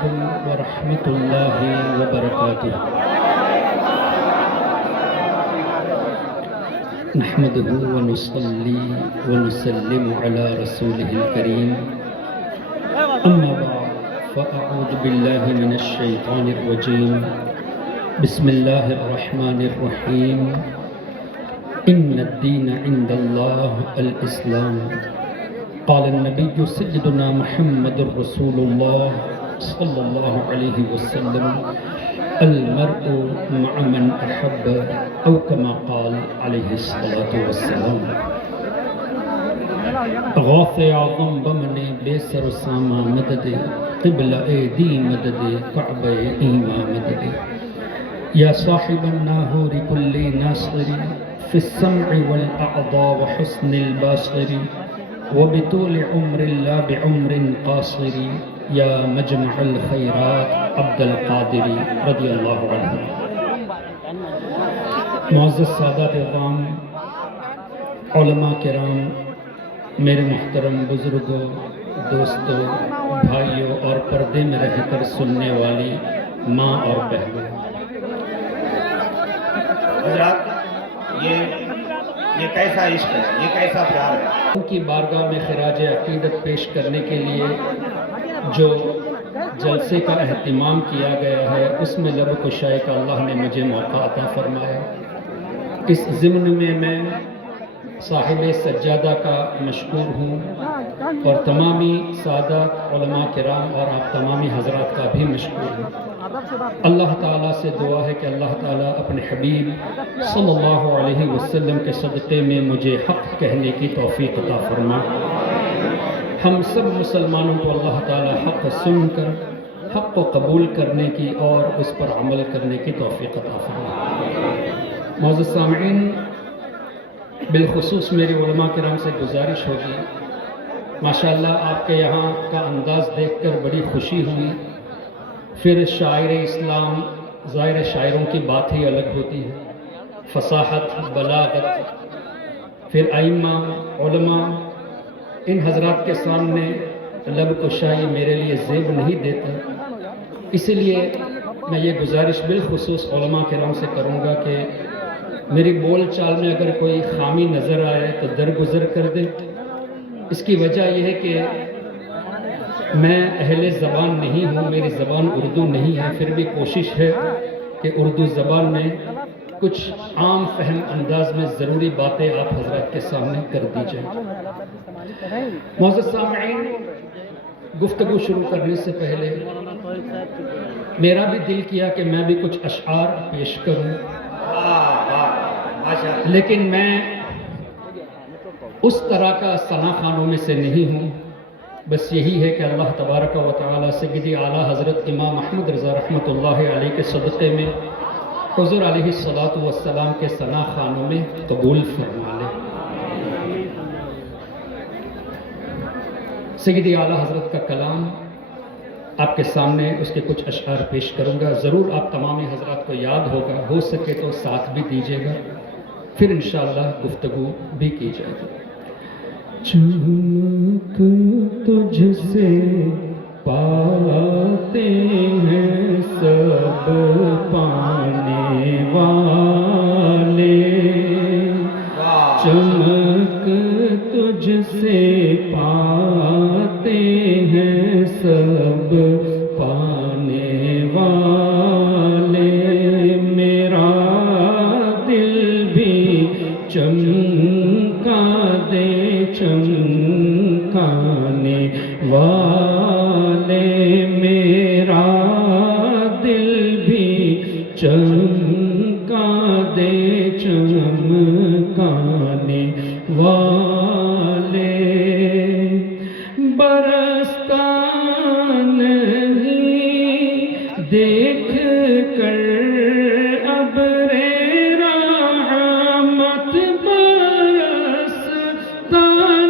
علیکم ورحمۃ اللہ وبرکاتہ۔ نحمده ونصلي ونسلم على رسوله الكريم، اما بعد فاعوذ بالله من الشيطان الرجيم، بسم الله الرحمن الرحيم، ان الدين عند الله الاسلام، قال النبي سيدنا محمد رسول الله صلى الله عليه وسلم، المرء مع من احب، او كما قال عليه الصلاة والسلام۔ غوث اعظم بمن بے سر و ساما مدد، قبلہ دی مدد، کعبہ ایما مدد، یا صاحب الناہور کل ناصر، فی السمع والاعضاء وحسن الباصر، وبطول عمر لا بعمر قاصر، یا مجمع الخیرات عبد القادر رضی اللہ عنہ۔ معزز سادات اعظام، علماء کرام، میرے محترم بزرگوں، دوستوں، بھائیوں اور پردے میں رہ کر سننے والی ماں اور بہنوں، حضرات یہ کیسا عشق ہے، یہ کیسا پیار ہے؟ ان کی بارگاہ میں خراج عقیدت پیش کرنے کے لیے جو جلسے کا اہتمام کیا گیا ہے، اس میں لب کشائی کا اللہ نے مجھے موقع عطا فرمایا۔ اس ضمن میں میں صاحب سجادہ کا مشکور ہوں، اور تمامی سادات علماء کرام اور آپ تمامی حضرات کا بھی مشکور ہوں۔ اللہ تعالیٰ سے دعا ہے کہ اللہ تعالیٰ اپنے حبیب صلی اللہ علیہ وسلم کے صدقے میں مجھے حق کہنے کی توفیق عطا فرما۔ ہم سب مسلمانوں کو اللہ تعالیٰ حق سن کر حق کو قبول کرنے کی اور اس پر عمل کرنے کی توفیق عطا فرما۔ معزز سامعین، بالخصوص میرے علماء کرام سے گزارش ہوگی، ماشاءاللہ آپ کے یہاں کا انداز دیکھ کر بڑی خوشی ہوئی۔ پھر شاعر اسلام، ظاہر شاعروں کی بات ہی الگ ہوتی ہے، فصاحت، بلاغت، پھر ائمہ، علماء، ان حضرات کے سامنے لب کشائی میرے لیے زیب نہیں دیتا، اسی لیے میں یہ گزارش بالخصوص علماء کرام سے کروں گا کہ میری بول چال میں اگر کوئی خامی نظر آئے تو درگزر کر دے۔ اس کی وجہ یہ ہے کہ میں اہل زبان نہیں ہوں، میری زبان اردو نہیں ہے، پھر بھی کوشش ہے کہ اردو زبان میں کچھ عام فہم انداز میں ضروری باتیں آپ حضرات کے سامنے کر دی جائیں۔ معزز سامعین، گفتگو شروع کرنے سے پہلے میرا بھی دل کیا کہ میں بھی کچھ اشعار پیش کروں، لیکن میں اس طرح کا ثنا خوانوں میں سے نہیں ہوں۔ بس یہی ہے کہ اللہ تبارک و تعالی سیدی اعلیٰ حضرت امام احمد رضا رحمۃ اللہ علیہ کے صدقے میں حضور علیہ الصلاۃ والسلام کے ثنا خوانوں میں قبول فرما لے۔ سیدی اعلیٰ حضرت کا کلام آپ کے سامنے اس کے کچھ اشعار پیش کروں گا، ضرور آپ تمامی حضرات کو یاد ہوگا، ہو سکے تو ساتھ بھی دیجیے گا، پھر انشاءاللہ گفتگو بھی کی جائے گی۔ چمک تجھ سے پاتے ہیں سب پانے والے، چمک تجھ سے پاتے ہیں سب پانے والے، میرا دل بھی چمکا دے چمکانے والے، میرا دل بھی چمکا دے چمکانے والے، برستا نہیں دیکھ کر ابر رحمت، برستا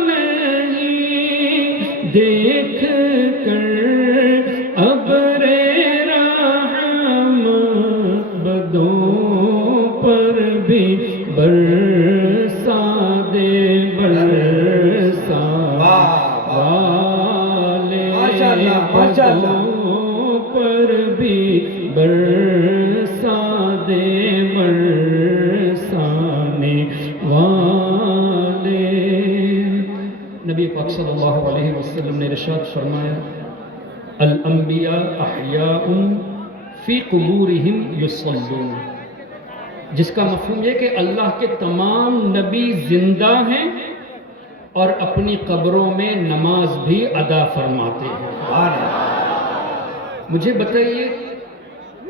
نہیں دیکھ کر ابر رحمت، بدوں پر بھی برسا دے برسا والے، بدوں پر بھی برسا دے برسانے والے. نبی پاک صلی اللہ علیہ وسلم نے ارشاد فرمایا الانبیاء احیاء فی قبورہم یصلون، جس کا مفہوم یہ کہ اللہ کے تمام نبی زندہ ہیں اور اپنی قبروں میں نماز بھی ادا فرماتے ہیں. مجھے بتائیے،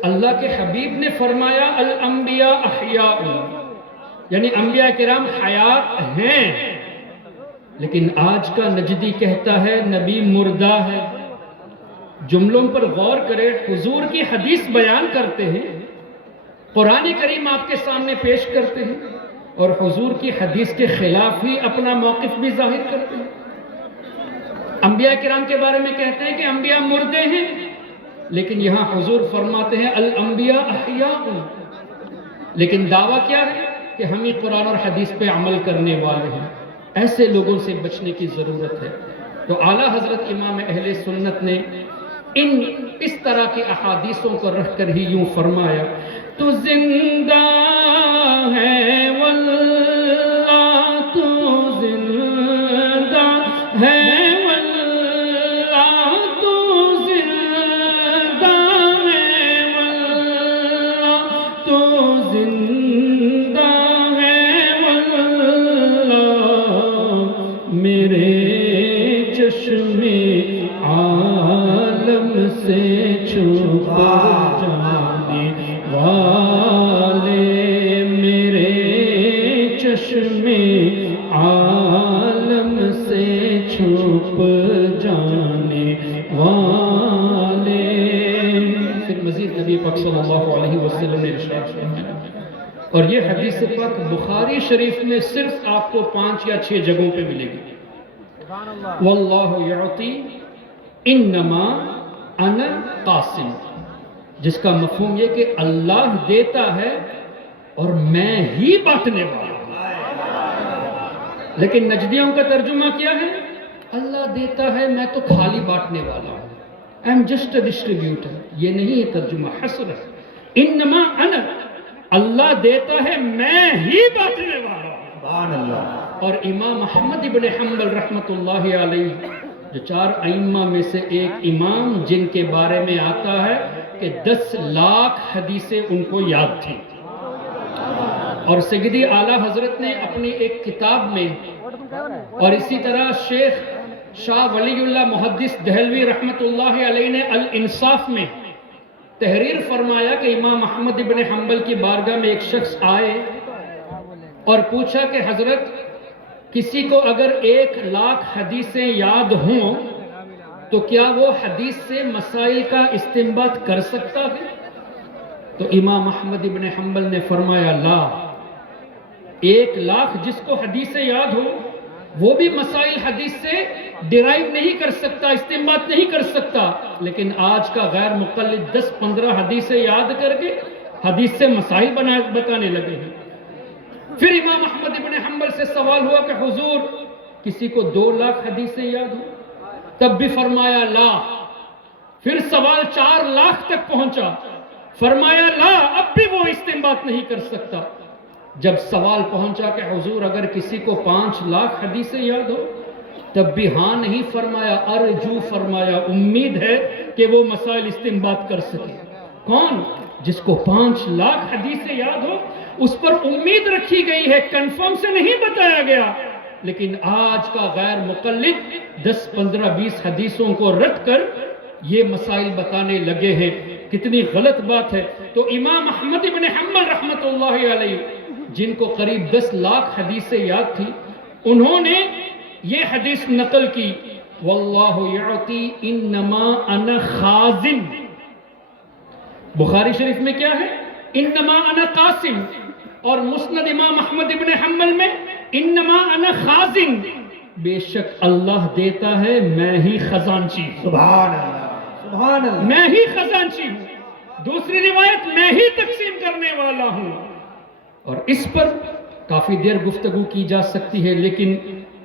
اللہ کے حبیب نے فرمایا الانبیاء احیاء، یعنی انبیاء کرام حیات ہیں، لیکن آج کا نجدی کہتا ہے نبی مردہ ہے. جملوں پر غور کرے، حضور کی حدیث بیان کرتے ہیں، قرآن کریم آپ کے سامنے پیش کرتے ہیں، اور حضور کی حدیث کے خلاف ہی اپنا موقف بھی ظاہر کرتے ہیں. انبیاء کرام کے بارے میں کہتے ہیں کہ انبیاء مردے ہیں، لیکن یہاں حضور فرماتے ہیں الانبیاء احیاء، لیکن دعویٰ کیا ہے کہ ہم ہی قرآن اور حدیث پہ عمل کرنے والے ہیں. ایسے لوگوں سے بچنے کی ضرورت ہے. تو اعلیٰ حضرت امام اہل سنت نے اس طرح کی احادیثوں کو رکھ کر ہی یوں فرمایا تو زندہ ہے واللہ، تو زندہ ہے واللہ، تو زندہ ہے واللہ، تو زندہ ہے واللہ، میرے چشمے عالم سے چھپ جانے والے، میرے چشمے عالم سے چھپ جانے والے. پھر مزید نبی پاک صلی اللہ علیہ وسلم نے ارشاد فرمایا، اور یہ حدیث پاک بخاری شریف میں صرف آپ کو 5 یا 6 جگہوں پہ ملے گی. واللہ یعطی انما انا قاسم، جس کا مفہوم یہ کہ اللہ دیتا ہے اور میں ہی بانٹنے والا ہوں. لیکن نجدیوں کا ترجمہ کیا ہے؟ اللہ دیتا ہے، میں تو خالی بانٹنے والا ہوں. I am just a distributor. یہ نہیں ہے ترجمہ، حصر ہے. انما انا، اللہ دیتا ہے، میں ہی بانٹنے والا ہوں. سبحان اللہ. اور امام احمد ابن حنبل رحمۃ اللہ علیہ، جو 4 ائمہ میں سے ایک امام، جن کے بارے میں آتا ہے کہ 10 لاکھ حدیثیں ان کو یاد تھیں. اور سیدی اعلیٰ حضرت نے اپنی ایک کتاب میں، اور اسی طرح شیخ شاہ ولی اللہ محدث دہلوی رحمۃ اللہ علیہ نے الانصاف میں تحریر فرمایا کہ امام احمد ابن حنبل کی بارگاہ میں ایک شخص آئے اور پوچھا کہ حضرت، کسی کو اگر 1 لاکھ حدیثیں یاد ہوں تو کیا وہ حدیث سے مسائل کا استنباط کر سکتا ہے؟ تو امام احمد ابن حنبل نے فرمایا لا، 1 لاکھ جس کو حدیثیں یاد ہو وہ بھی مسائل حدیث سے ڈیرائیو نہیں کر سکتا، استنباط نہیں کر سکتا. لیکن آج کا غیر مقلد 10-15 حدیثیں یاد کر کے حدیث سے مسائل بتانے لگے ہیں. پھر امام احمد ابن حنبل سے سوال ہوا کہ حضور، کسی کو 2 لاکھ حدیثیں یاد ہو؟ تب بھی فرمایا لا. پھر سوال 4 لاکھ تک پہنچا، فرمایا لا، اب بھی وہ استنباط نہیں کر سکتا. جب سوال پہنچا کہ حضور اگر کسی کو 5 لاکھ حدیثیں یاد ہو، تب بھی ہاں نہیں فرمایا، ارجو فرمایا، امید ہے کہ وہ مسائل استنباط کر سکے. کون؟ جس کو 5 لاکھ حدیثیں یاد ہو، اس پر امید رکھی گئی ہے، کنفرم سے نہیں بتایا گیا. لیکن آج کا غیر مقلد 10, 15, 20 حدیثوں کو رٹ کر یہ مسائل بتانے لگے ہیں. کتنی غلط بات ہے. تو امام احمد ابن حنبل رحمۃ اللہ علیہ، جن کو قریب 10 لاکھ حدیثیں یاد تھی، انہوں نے یہ حدیث نقل کی واللہ یعطی انما انا خازن. بخاری شریف میں کیا ہے؟ انما انا قاسم. اور مسند امام احمد ابن حنبل میں انما انا خازن، بے شک اللہ دیتا ہے، میں ہی خزانچی ہوں. سبحان اللہ. سبحان اللہ. میں ہی خزانچی ہوں. دوسری روایت میں ہی تقسیم کرنے والا ہوں. اور اس پر کافی دیر گفتگو کی جا سکتی ہے، لیکن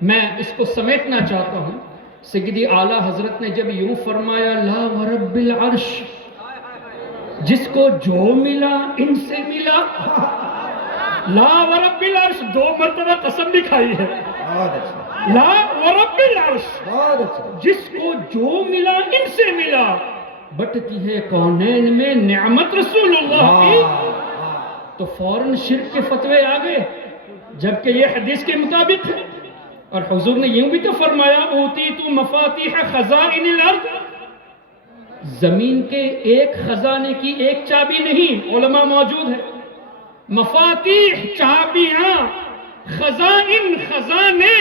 میں اس کو سمیٹنا چاہتا ہوں. سیدی اعلیٰ حضرت نے جب یوں فرمایا لا ورب العرش جس کو جو ملا ان سے ملا. لا ورب العرش 2 مرتبہ قسم بھی کھائی ہے. بہت اچھا، لا ورب العرش، بہت اچھا. جس کو جو ملا ان سے ملا. بٹتی ہے کونین میں نعمت رسول اللہ کی. تو فوراً شرک کے فتوے آ گئے، جبکہ یہ حدیث کے مطابق ہے. اور حضور نے یوں بھی تو فرمایا اوتیت مفاتیح خزائن الارض. زمین کے ایک خزانے کی ایک چابی نہیں، علماء موجود ہیں. مفاتیح چابیاں، خزائن خزانے،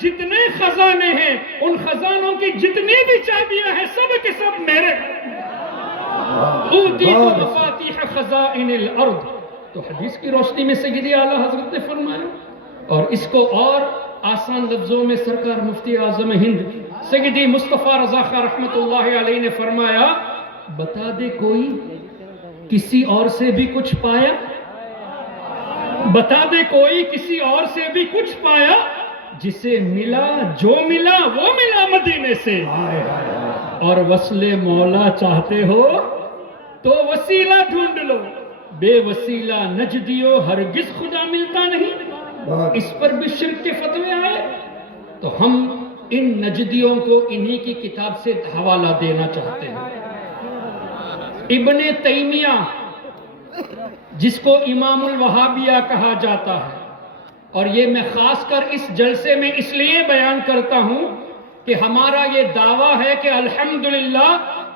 جتنے خزانے ہیں ان خزانوں کی جتنی بھی چابیاں ہیں سب کے سب میرے. اوتیت مفاتیح خزائن الارض. تو حدیث کی روشنی میں سیدی اعلیٰ حضرت نے فرمایا. اور اس کو اور آسان لفظوں میں سرکار مفتی اعظم ہند سیدی مصطفیٰ رضا خان رحمت اللہ علیہ نے فرمایا، بتا دے کوئی کسی اور سے بھی کچھ پایا. بتا دے کوئی کسی اور سے بھی کچھ پایا. جسے ملا جو ملا وہ ملا مدینے سے. اور وصل مولا چاہتے ہو تو وسیلہ ڈھونڈ لو. بے وسیلہ نجدیو ہرگز خدا ملتا نہیں. اس پر بھی شرک کے فتوے آئے. تو ہم ان نجدیوں کو انہی کی کتاب سے حوالہ دینا چاہتے ہیں. ابن تیمیہ جس کو امام الوہابیہ کہا جاتا ہے، اور یہ میں خاص کر اس جلسے میں اس لیے بیان کرتا ہوں کہ ہمارا یہ دعویٰ ہے کہ الحمدللہ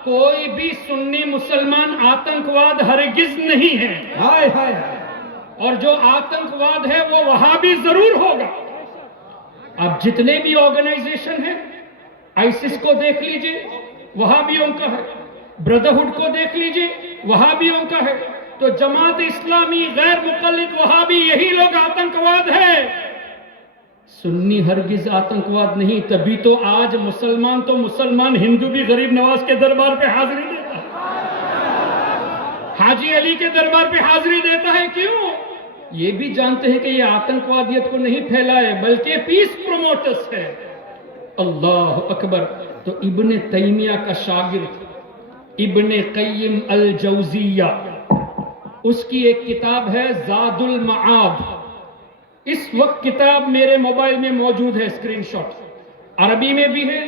کوئی بھی سنی مسلمان آتنکواد ہرگز نہیں ہے. اور جو آتنکواد ہے وہ وہابی ضرور ہوگا. اب جتنے بھی آرگنائزیشن ہیں، آئیسس کو دیکھ لیجئے وہابیوں کا ہے، بردرہڈ کو دیکھ لیجئے وہابیوں کا ہے. تو جماعت اسلامی غیر مقلد وہابی یہی لوگ آتنکواد ہے. سنی ہرگز آتنکواد نہیں. تبھی تو آج مسلمان تو مسلمان ہندو بھی غریب نواز کے دربار پہ حاضری دیتا ہے، حاجی علی کے دربار پہ حاضری دیتا ہے. کیوں؟ یہ بھی جانتے ہیں کہ یہ آتنکوادیت کو نہیں پھیلائے بلکہ پیس پروموٹرز ہے. اللہ اکبر. تو ابن تیمیہ کا شاگرد ابن قیم الجوزیہ، اس کی ایک کتاب ہے زاد المعاد. اس وقت کتاب میرے موبائل میں موجود ہے، اسکرین شاٹ. عربی میں بھی ہے،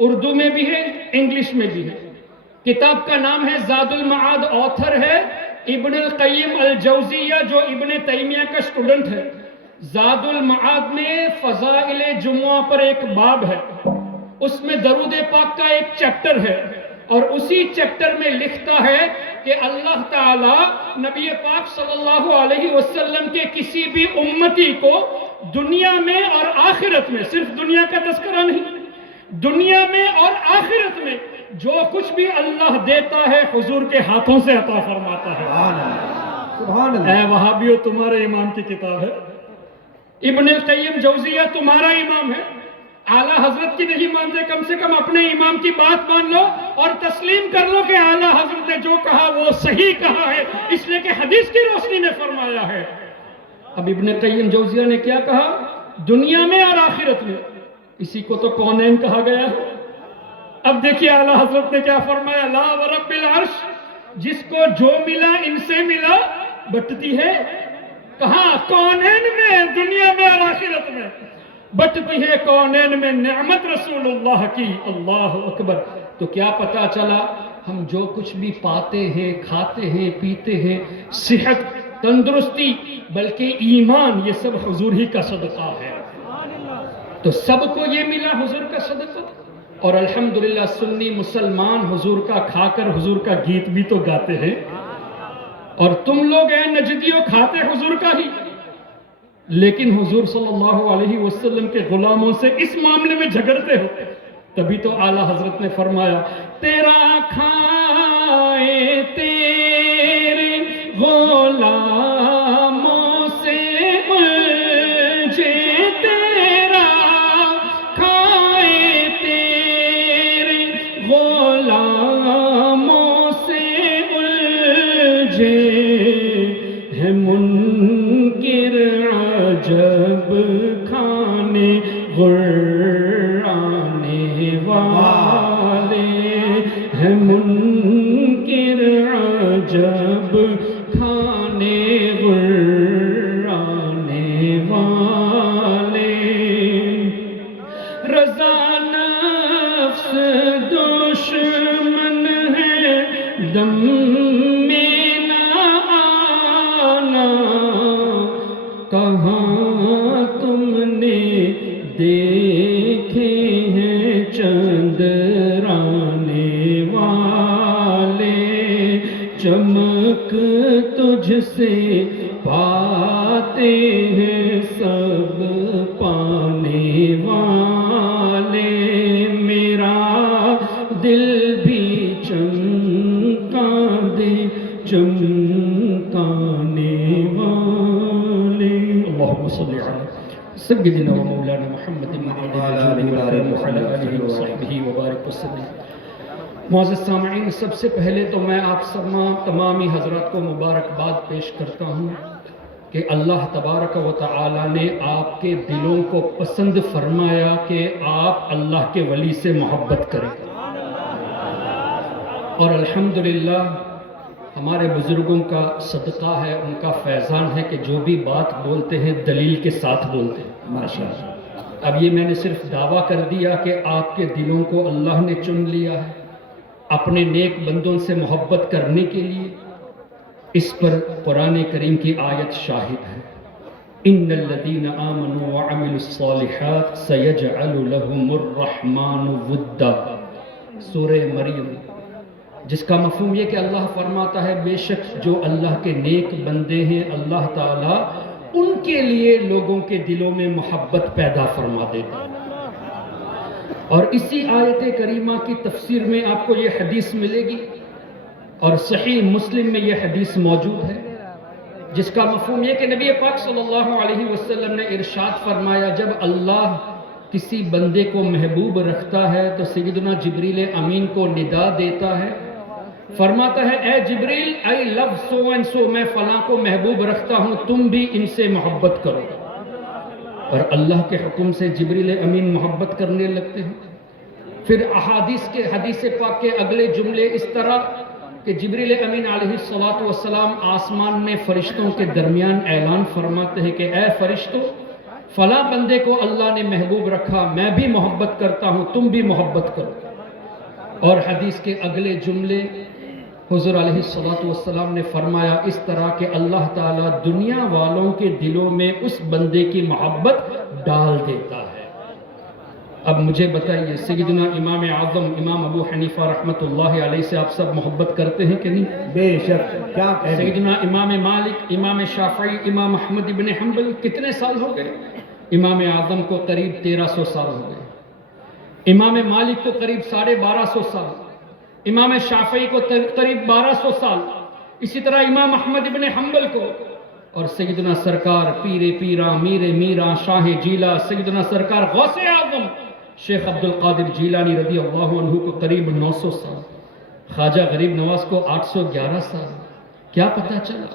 اردو میں بھی ہے، انگلش میں بھی ہے. کتاب کا نام ہے زاد المعاد. آتھر ہے ابن القیم الجوزیہ جو ابن تیمیہ کا سٹوڈنٹ ہے. زاد المعاد میں فضائل جمعہ پر ایک باب ہے، اس میں درود پاک کا ایک چیپٹر ہے. اور اسی چیپٹر میں لکھتا ہے کہ اللہ تعالیٰ نبی پاک صلی اللہ علیہ وسلم کے کسی بھی امتی کو دنیا میں اور آخرت میں، صرف دنیا کا تذکرہ نہیں، دنیا میں اور آخرت میں جو کچھ بھی اللہ دیتا ہے حضور کے ہاتھوں سے عطا فرماتا ہے. سبحان اللہ. اے وہابیو، تمہارے امام کی کتاب ہے. ابن القیم جوزیہ تمہارا امام ہے. اعلیٰ حضرت کی نہیں مانتے، کم سے کم اپنے امام کی بات مان لو اور تسلیم کر لو کہ اعلیٰ حضرت نے جو کہا وہ صحیح کہا ہے، اس لیے کہ حدیث کی روشنی نے فرمایا ہے. اب ابن قیم جوزیہ نے کیا کہا؟ دنیا میں اور آخرت میں. اسی کو تو کونین کہا گیا ہے. اب دیکھیے اعلیٰ حضرت نے کیا فرمایا. لا ورب العرش، جس کو جو ملا ان سے ملا. بٹتی ہے کہاں؟ کونین میں، دنیا میں اور آخرت میں. بٹتی ہے کونین میں نعمت رسول اللہ کی. اللہ اکبر. تو کیا پتا چلا؟ ہم جو کچھ بھی پاتے ہیں، کھاتے ہیں، پیتے ہیں، صحت، تندرستی، بلکہ ایمان، یہ سب حضور ہی کا صدقہ ہے. تو سب کو یہ ملا حضور کا صدقہ. اور الحمدللہ سنی مسلمان حضور کا کھا کر حضور کا گیت بھی تو گاتے ہیں. اور تم لوگ اے نجدیوں کھاتے حضور کا ہی، لیکن حضور صلی اللہ علیہ وسلم کے غلاموں سے اس معاملے میں جھگڑتے ہو. تبھی تو اعلیٰ حضرت نے فرمایا تیرا کھائے تیرے غلاموں سے الجھے، تیرا کھائے تیرے غلاموں سے الجھے، ہے منکر عجب کھانے غرانے والے، ہے منکر دم میں نہ آنا، کہاں تم نے دیکھے ہیں چندرانے والے، چمک تجھ سے پاتے ہیں سب پانے والے، میرا دل بھی چمکا دے چمکانے والے۔ اللہم صلی علی سیدنا و مولانا محمد وعلی آلہ وصحبہ وبارک وسلم۔ معزز سامعین، سب سے پہلے تو میں آپ تمامی حضرات کو مبارکباد پیش کرتا ہوں کہ اللہ تبارک و تعالی نے آپ کے دلوں کو پسند فرمایا کہ آپ اللہ کے ولی سے محبت کریں، اور الحمدللہ ہمارے بزرگوں کا صدقہ ہے، ان کا فیضان ہے کہ جو بھی بات بولتے ہیں دلیل کے ساتھ بولتے ہیں۔ ماشاءاللہ۔ اب یہ میں نے صرف دعویٰ کر دیا کہ آپ کے دلوں کو اللہ نے چن لیا ہے اپنے نیک بندوں سے محبت کرنے کے لیے، اس پر قرآن کریم کی آیت شاہد ہے، ان الذین آمنوا وعملوا الصالحات سیجعل لهم الرحمن ودا، سورہ مریم، جس کا مفہوم یہ کہ اللہ فرماتا ہے بے شک جو اللہ کے نیک بندے ہیں اللہ تعالیٰ ان کے لیے لوگوں کے دلوں میں محبت پیدا فرما دیتا ہے۔ اور اسی آیت کریمہ کی تفسیر میں آپ کو یہ حدیث ملے گی، اور صحیح مسلم میں یہ حدیث موجود ہے، جس کا مفہوم یہ کہ نبی پاک صلی اللہ علیہ وسلم نے ارشاد فرمایا جب اللہ کسی بندے کو محبوب رکھتا ہے تو سیدنا جبریل امین کو ندا دیتا ہے، فرماتا ہے اے جبریل I love so and so، میں فلاں کو محبوب رکھتا ہوں، تم بھی ان سے محبت کرو، اور اللہ کے حکم سے جبریل امین محبت کرنے لگتے ہیں۔ پھر حدیث پاک کے اگلے جملے اس طرح کہ جبریل امین علیہ السلام آسمان میں فرشتوں کے درمیان اعلان فرماتے ہیں کہ اے فرشتوں، فلاں بندے کو اللہ نے محبوب رکھا، میں بھی محبت کرتا ہوں، تم بھی محبت کرو۔ اور حدیث کے اگلے جملے حضور علیہ السلام نے فرمایا اس طرح کہ اللہ تعالیٰ دنیا والوں کے دلوں میں اس بندے کی محبت ڈال دیتا ہے۔ اب مجھے بتائیے سیدنا امام اعظم امام ابو حنیفہ رحمۃ اللہ علیہ سے آپ سب محبت کرتے ہیں کہ نہیں؟ بے شک، کیا کہہ رہے ہیں؟ سیدنا امام مالک، امام شافعی، امام احمد ابن حنبل کتنے سال ہو گئے؟ امام اعظم کو قریب 1300 سال ہو گئے، امام مالک کو قریب 1250 سال، امام شافعی کو قریب 1200 سال، اسی طرح امام احمد ابن حنبل کو، اور سیدنا سرکار پیر پیرا میر میرا شاہ جیلا سیدنا سرکار غوث اعظم شیخ عبد القادر جیلانی رضی اللہ عنہ کو قریب 900 سال، خواجہ غریب نواز کو 811 سال۔ کیا پتہ چلا؟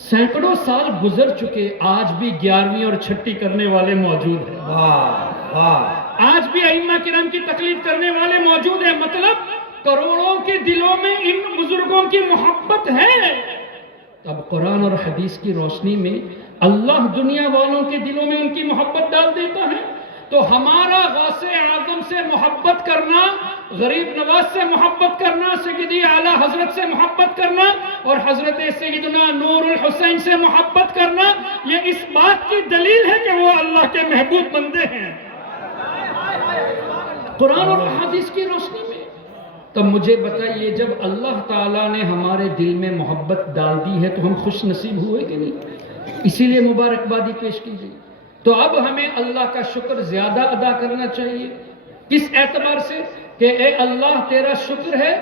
سینکڑوں سال گزر چکے، آج بھی 11ویں اور چھٹی کرنے والے موجود ہیں، واہ واہ، آج بھی ائمہ کرام کی تقلید کرنے والے موجود ہیں، مطلب کروڑوں کے دلوں میں ان بزرگوں کی محبت ہے۔ اب قرآن اور حدیث کی روشنی میں اللہ دنیا والوں کے دلوں میں ان کی محبت ڈال دیتا ہے، تو ہمارا غوث اعظم سے محبت کرنا، غریب نواز سے محبت کرنا، سیدی اعلیٰ حضرت سے محبت کرنا، اور حضرت سیدنا نور الحسین سے محبت کرنا، یہ اس بات کی دلیل ہے کہ وہ اللہ کے محبوب بندے ہیں قرآن اور حدیث کی روشنی میں۔ تب مجھے بتائیے جب اللہ تعالیٰ نے ہمارے دل میں محبت ڈال دی ہے تو ہم خوش نصیب ہوئے کہ نہیں؟ اسی لیے مبارکبادی پیش کی گئی۔ تو اب ہمیں اللہ کا شکر زیادہ ادا کرنا چاہیے، کس اعتبار سے کہ اے اللہ تیرا شکر ہے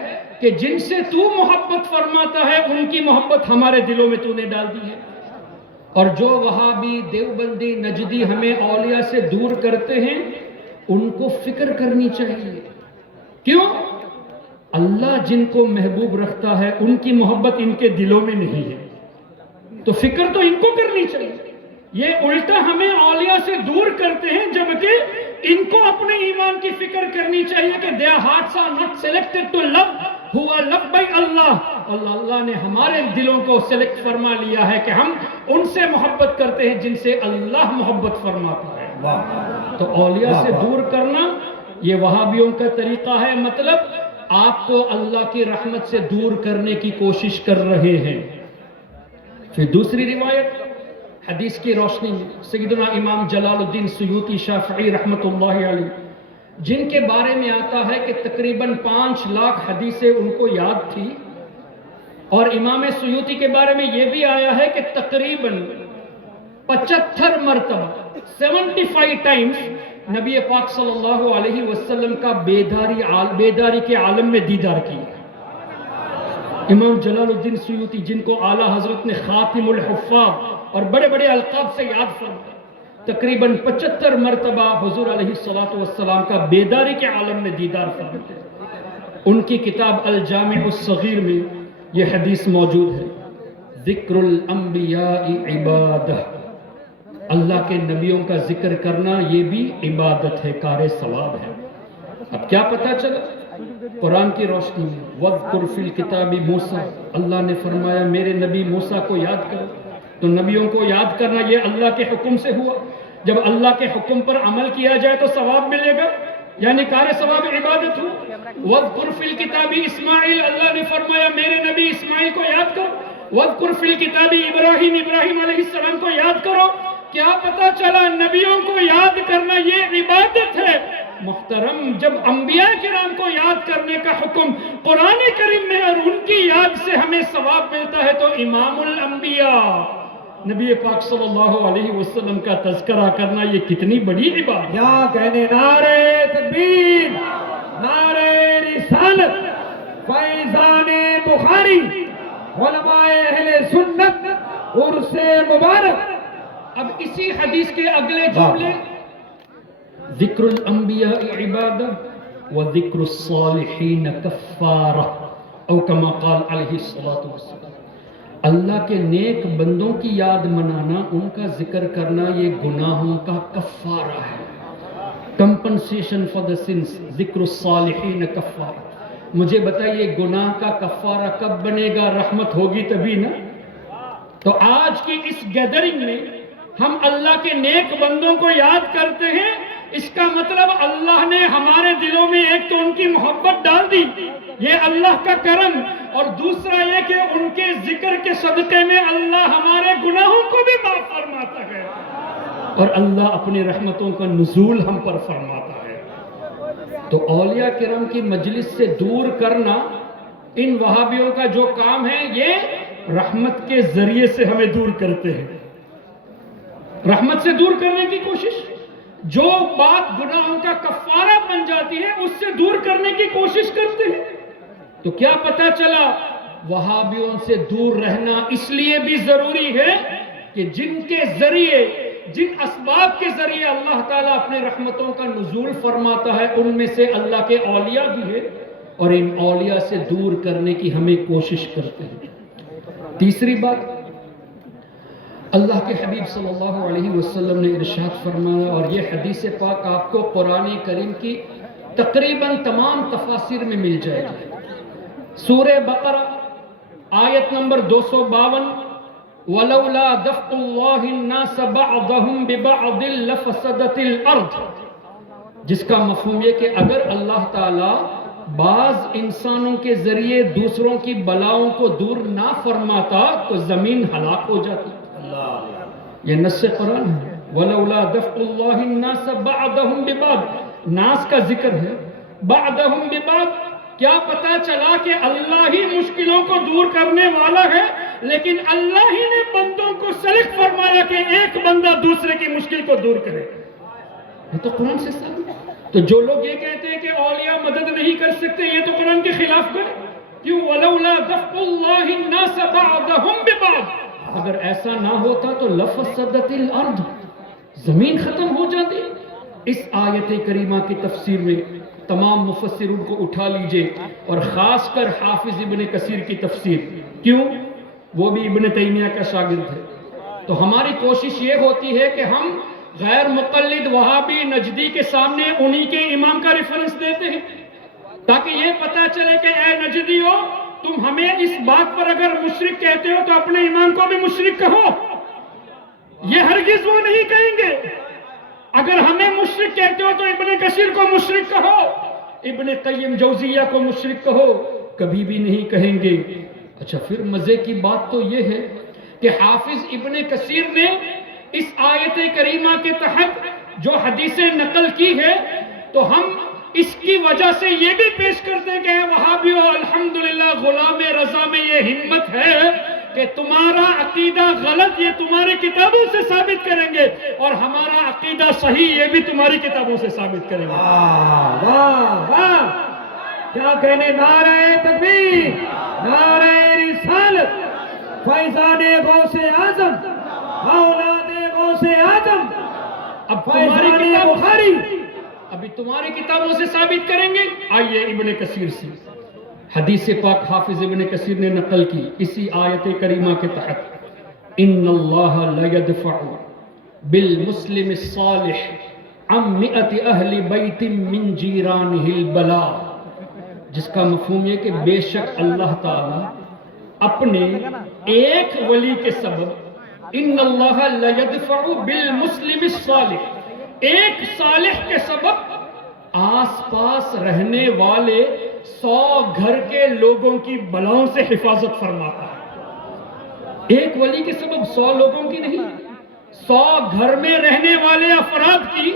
کہ جن سے تو محبت فرماتا ہے ان کی محبت ہمارے دلوں میں تو نے ڈال دی ہے۔ اور جو وہابی دیوبندی نجدی ہمیں اولیاء سے دور کرتے ہیں ان کو فکر کرنی چاہیے، کیوں؟ اللہ جن کو محبوب رکھتا ہے ان کی محبت ان کے دلوں میں نہیں ہے، تو فکر تو ان کو کرنی چاہیے۔ یہ الٹا ہمیں اولیاء سے دور کرتے ہیں، جبکہ ان کو اپنے ایمان کی فکر کرنی چاہیے کہ their hearts are not selected to love who are loved by Allah۔ اللہ نے ہمارے دلوں کو سلیکٹ فرما لیا ہے کہ ہم ان سے محبت کرتے ہیں جن سے اللہ محبت فرماتا ہے۔ تو اولیاء سے دور کرنا یہ وہابیوں کا طریقہ ہے، مطلب آپ کو اللہ کی رحمت سے دور کرنے کی کوشش کر رہے ہیں۔ پھر دوسری روایت حدیث کی روشنی میں سیدنا امام جلال الدین سیوطی شافعی رحمۃ اللہ علیہ، جن کے بارے میں آتا ہے کہ تقریباً 5 لاکھ حدیثیں ان کو یاد تھی، اور امام سیوطی کے بارے میں یہ بھی آیا ہے کہ تقریباً 75 مرتبہ 75 ٹائمز نبی پاک صلی اللہ علیہ وسلم کا بیداری کے عالم میں دیدار کیا۔ امام جلال الدین سیوطی، جن کو اعلیٰ حضرت نے خاتم الحفاظ اور بڑے بڑے القاب سے یاد فرمایا، تقریباً 75 مرتبہ حضور علیہ الصلوۃ والسلام کا بیداری کے عالم میں دیدار فرمایا۔ ان کی کتاب الجامع الصغیر میں یہ حدیث موجود ہے، ذکر الانبیاء عبادہ، اللہ کے نبیوں کا ذکر کرنا یہ بھی عبادت ہے، کار ثواب ہے۔ اب کیا پتہ چلا قرآن کی روشنی میں؟ وَاذْكُرْ فِي الْكِتَابِ مُوسیٰ، اللہ نے فرمایا میرے نبی موسیٰ کو یاد کرو۔ تو نبیوں کو یاد کرنا یہ اللہ کے حکم سے ہوا، جب اللہ کے حکم پر عمل کیا جائے تو ثواب ملے گا، یعنی کار ثواب عبادت ہو۔ وَاذْكُرْ فِي الْكِتَابِ اسماعیل، اللہ نے فرمایا میرے نبی اسماعیل کو یاد کرو۔ وَاذْكُرْ فِي الْكِتَابِ ابراہیم، ابراہیم علیہ السلام کو یاد کرو۔ کیا پتہ چلا نبیوں کو یاد کرنا یہ عبادت ہے۔ محترم، جب انبیاء کرام کو یاد کرنے کا حکم قرآن کریم میں اور ان کی یاد سے ہمیں ثواب ملتا ہے، تو امام الانبیاء نبی پاک صلی اللہ علیہ وسلم کا تذکرہ کرنا یہ کتنی بڑی عبادت ہے۔ یا کہنے نعرہ تکبیر، نعرہ رسالت، فیضان بخاری، علماء اہل سنت، عرس مبارک۔ اب اسی حدیث کے اگلے جملے، ذکر الانبیاء عبادہ وذکر الصالحین کفارہ، او کما قال علیہ الصلوۃ والسلام، اللہ کے نیک بندوں کی یاد منانا، ان کا ذکر کرنا یہ گناہوں کا کفارہ ہے، کمپنسیشن فار دا سنس۔ ذکر الصالحین کفارہ، مجھے بتائیے گناہ کا کفارہ کب بنے گا؟ رحمت ہوگی تبھی نا۔ تو آج کی اس گیدرنگ میں ہم اللہ کے نیک بندوں کو یاد کرتے ہیں، اس کا مطلب اللہ نے ہمارے دلوں میں ایک تو ان کی محبت ڈال دی، یہ اللہ کا کرم، اور دوسرا یہ کہ ان کے ذکر کے صدقے میں اللہ ہمارے گناہوں کو بھی معاف فرماتا ہے، اور اللہ اپنی رحمتوں کا نزول ہم پر فرماتا ہے۔ تو اولیاء کرام کی مجلس سے دور کرنا ان وہابیوں کا جو کام ہے، یہ رحمت کے ذریعے سے ہمیں دور کرتے ہیں، رحمت سے دور کرنے کی کوشش۔ جو بات گناہوں کا کفارہ بن جاتی ہے اس سے دور کرنے کی کوشش کرتے ہیں۔ تو کیا پتہ چلا وہابیوں سے دور رہنا اس لیے بھی ضروری ہے کہ جن کے ذریعے، جن اسباب کے ذریعے اللہ تعالیٰ اپنے رحمتوں کا نزول فرماتا ہے، ان میں سے اللہ کے اولیاء بھی ہے، اور ان اولیاء سے دور کرنے کی ہمیں کوشش کرتے ہیں۔ تیسری بات، اللہ کے حبیب صلی اللہ علیہ وسلم نے ارشاد فرمایا، اور یہ حدیث پاک آپ کو قرآن کریم کی تقریباً تمام تفاسیر میں مل جائے گی۔ سورہ بقرہ آیت نمبر 252، وَلَوْلَا دَفْعُ اللَّهِ النَّاسَ بَعْضَهُمْ بِبَعْضٍ لَفَسَدَتِ الْأَرْضُ، جس کا مفہوم یہ کہ اگر اللہ تعالیٰ بعض انسانوں کے ذریعے دوسروں کی بلاؤں کو دور نہ فرماتا تو زمین ہلاک ہو جاتی۔ یہ نص قرآن ہے، وَلَوْلَا دَفْعُ اللَّهِ النَّاسَ بَعْضَهُمْ بِبَعْضٍ، ناس کا ذکر ہے، بَعْضَهُمْ بِبَعْضٍ۔ کیا پتا چلا کہ اللہ ہی مشکلوں کو دور کرنے والا ہے، لیکن اللہ ہی نے بندوں کو سلیکٹ فرمایا کہ ایک بندہ دوسرے کی مشکل کو دور کرے۔ یہ تو قرآن سے ثابت ہے۔ تو جو لوگ یہ کہتے ہیں کہ اولیاء مدد نہیں کر سکتے، یہ تو قرآن کے خلاف گئے۔ کیوں؟ وَلَوْلَا دَفْعُ اللَّهِ النَّاسَ بَعْضَهُمْ بِبَعْضٍ، اگر ایسا نہ ہوتا تو لَفَسَدَتِ الْأَرْضُ، زمین ختم ہو جاتی۔ اس آیت کریمہ کی تفسیر میں تمام مفسرین کو اٹھا لیجئے، اور خاص کر حافظ ابن کثیر کی تفسیر، کیوں؟ وہ بھی ابن تیمیہ کا شاگرد ہے۔ تو ہماری کوشش یہ ہوتی ہے کہ ہم غیر مقلد وہابی نجدی کے سامنے انہی کے امام کا ریفرنس دیتے ہیں، تاکہ یہ پتہ چلے کہ اے نجدیو، تم ہمیں اس بات پر اگر مشرک کہتے ہو تو اپنے امام کو بھی مشرک کہو۔ یہ ہرگز وہ نہیں کہیں گے۔ اگر ہمیں مشرک کہتے ہو تو ابن کثیر کو مشرک کہو۔ ابن قیم جوزیہ کو مشرک کہو، کبھی بھی نہیں کہیں گے۔ اچھا پھر مزے کی بات تو یہ ہے کہ حافظ ابن کثیر نے اس آیت کریمہ کے تحت جو حدیثیں نقل کی ہے تو ہم اس کی وجہ سے یہ بھی پیش کرتے ہیں کہ اے وہابیو، الحمدللہ غلام رضا میں یہ ہمت ہے کہ تمہارا عقیدہ غلط یہ تمہاری کتابوں سے ثابت کریں گے، اور ہمارا عقیدہ صحیح یہ بھی تمہاری کتابوں سے ثابت کریں گے۔ واہ واہ واہ، کیا کہنے، نعرہ تکبیر، نعرہ رسالت، فیضان غوث اعظم، اولاد غوث اعظم، اب تمہاری فیضان کتابوں بخاری۔ ابھی تمہاری کتابوں سے ثابت کریں گے۔ آئیے ابن کثیر سے حدیث پاک حافظ ابن کثیر نے نقل کی اسی آیت کریمہ کے تحت، ان اللہ لیدفع بالمسلم الصالح عن 100 اہل بیت من جیرانہ البلاء، جس کا مفہوم یہ کہ بے شک اللہ تعالی اپنے ایک ولی کے سبب، ان اللہ لیدفع بالمسلم الصالح، ایک صالح کے سبب آس پاس رہنے والے 100 گھر کے لوگوں کی بلاؤں سے حفاظت فرماتا ہے۔ ایک ولی کے سبب 100 لوگوں کی نہیں، 100 گھر میں رہنے والے افراد کی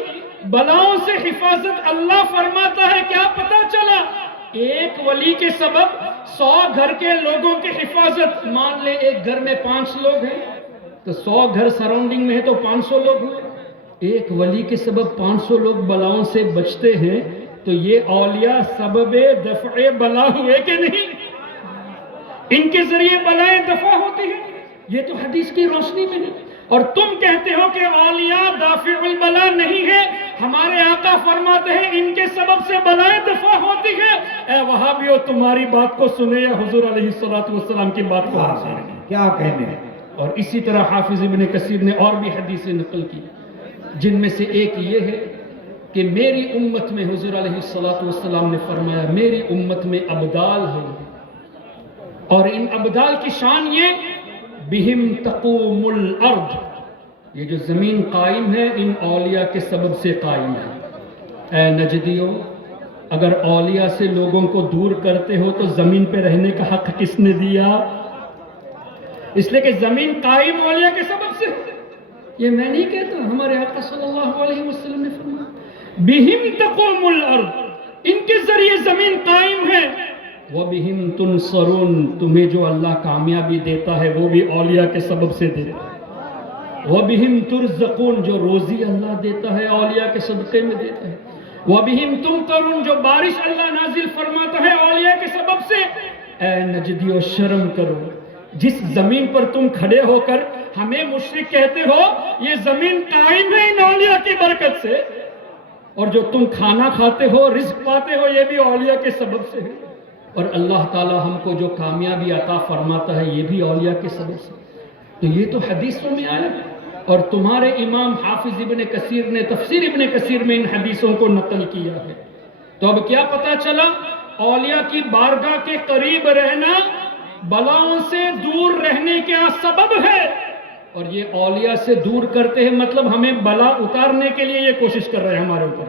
بلاؤں سے حفاظت اللہ فرماتا ہے۔ کیا پتا چلا؟ ایک ولی کے سبب 100 گھر کے لوگوں کی حفاظت۔ مان لیں ایک گھر میں 5 لوگ ہیں تو 100 گھر سراؤنڈنگ میں ہے تو 500 لوگ ہوئے۔ ایک ولی کے سبب 500 لوگ بلاؤں سے بچتے ہیں تو یہ اولیاء سبب دفع بلا ہوئے کہ نہیں؟ ان کے ذریعے بلائیں دفع ہوتی ہیں۔ یہ تو حدیث کی روشنی میں ہے، اور تم کہتے ہو کہ اولیاء دافع البلا نہیں ہے۔ ہمارے آقا فرماتے ہیں ان کے سبب سے بلائیں دفع ہوتی ہے۔ اے وہابیو، تمہاری بات کو سنے یا حضور علیہ السلام کی بات کو سنے؟ کیا کہنے۔ اور اسی طرح حافظ ابن کثیر نے اور بھی حدیثیں نقل کی، جن میں سے ایک یہ ہے کہ میری امت میں حضور علیہ السلام نے فرمایا میری امت میں ابدال ہیں، اور ان ابدال کی شان یہ بہم تقوم الارض، یہ جو زمین قائم ہے ان اولیاء کے سبب سے قائم ہے۔ اے نجدیوں، اگر اولیاء سے لوگوں کو دور کرتے ہو تو زمین پہ رہنے کا حق کس نے دیا؟ اس لیے کہ زمین قائم اولیاء کے سبب سے۔ یہ میں نہیں کہتا، ہمارے آقا صلی اللہ علیہ وسلم نے فرمایا بہم تقوم الارض، ان کے ذریعے زمین قائم ہے۔ وَبِهِمْ تُنصَرُونَ، تمہیں جو اللہ کامیابی دیتا ہے وہ بھی اولیاء کے سبب سے دیتا ہے۔ وَبِهِمْ تُرْزَقُونَ، جو روزی اللہ دیتا ہے اولیاء کے صدقے میں دیتا ہے۔ وَبِهِمْ تُمْطَرُونَ، جو بارش اللہ نازل فرماتا ہے اولیاء کے سبب سے۔ اے نجدیو، شرم کرو، جس زمین پر تم کھڑے ہو کر ہمیں مشرک کہتے ہو، یہ زمین قائم ہے ان اولیاء کی برکت سے، اور جو تم کھانا کھاتے ہو، رزق پاتے ہو، یہ بھی اولیاء کے سبب سے ہے، اور اللہ تعالی ہم کو جو کامیابی عطا فرماتا ہے یہ بھی اولیاء کے سبب سے۔ تو یہ تو حدیثوں میں آیا، اور تمہارے امام حافظ ابن کثیر نے تفسیر ابن کثیر میں ان حدیثوں کو نقل کیا ہے۔ تو اب کیا پتا چلا؟ اولیاء کی بارگاہ کے قریب رہنا بلاؤں سے دور رہنے کا سبب ہے، اور یہ اولیاء سے دور کرتے ہیں مطلب ہمیں بلا اتارنے کے لیے یہ کوشش کر رہے ہیں ہمارے اوپر،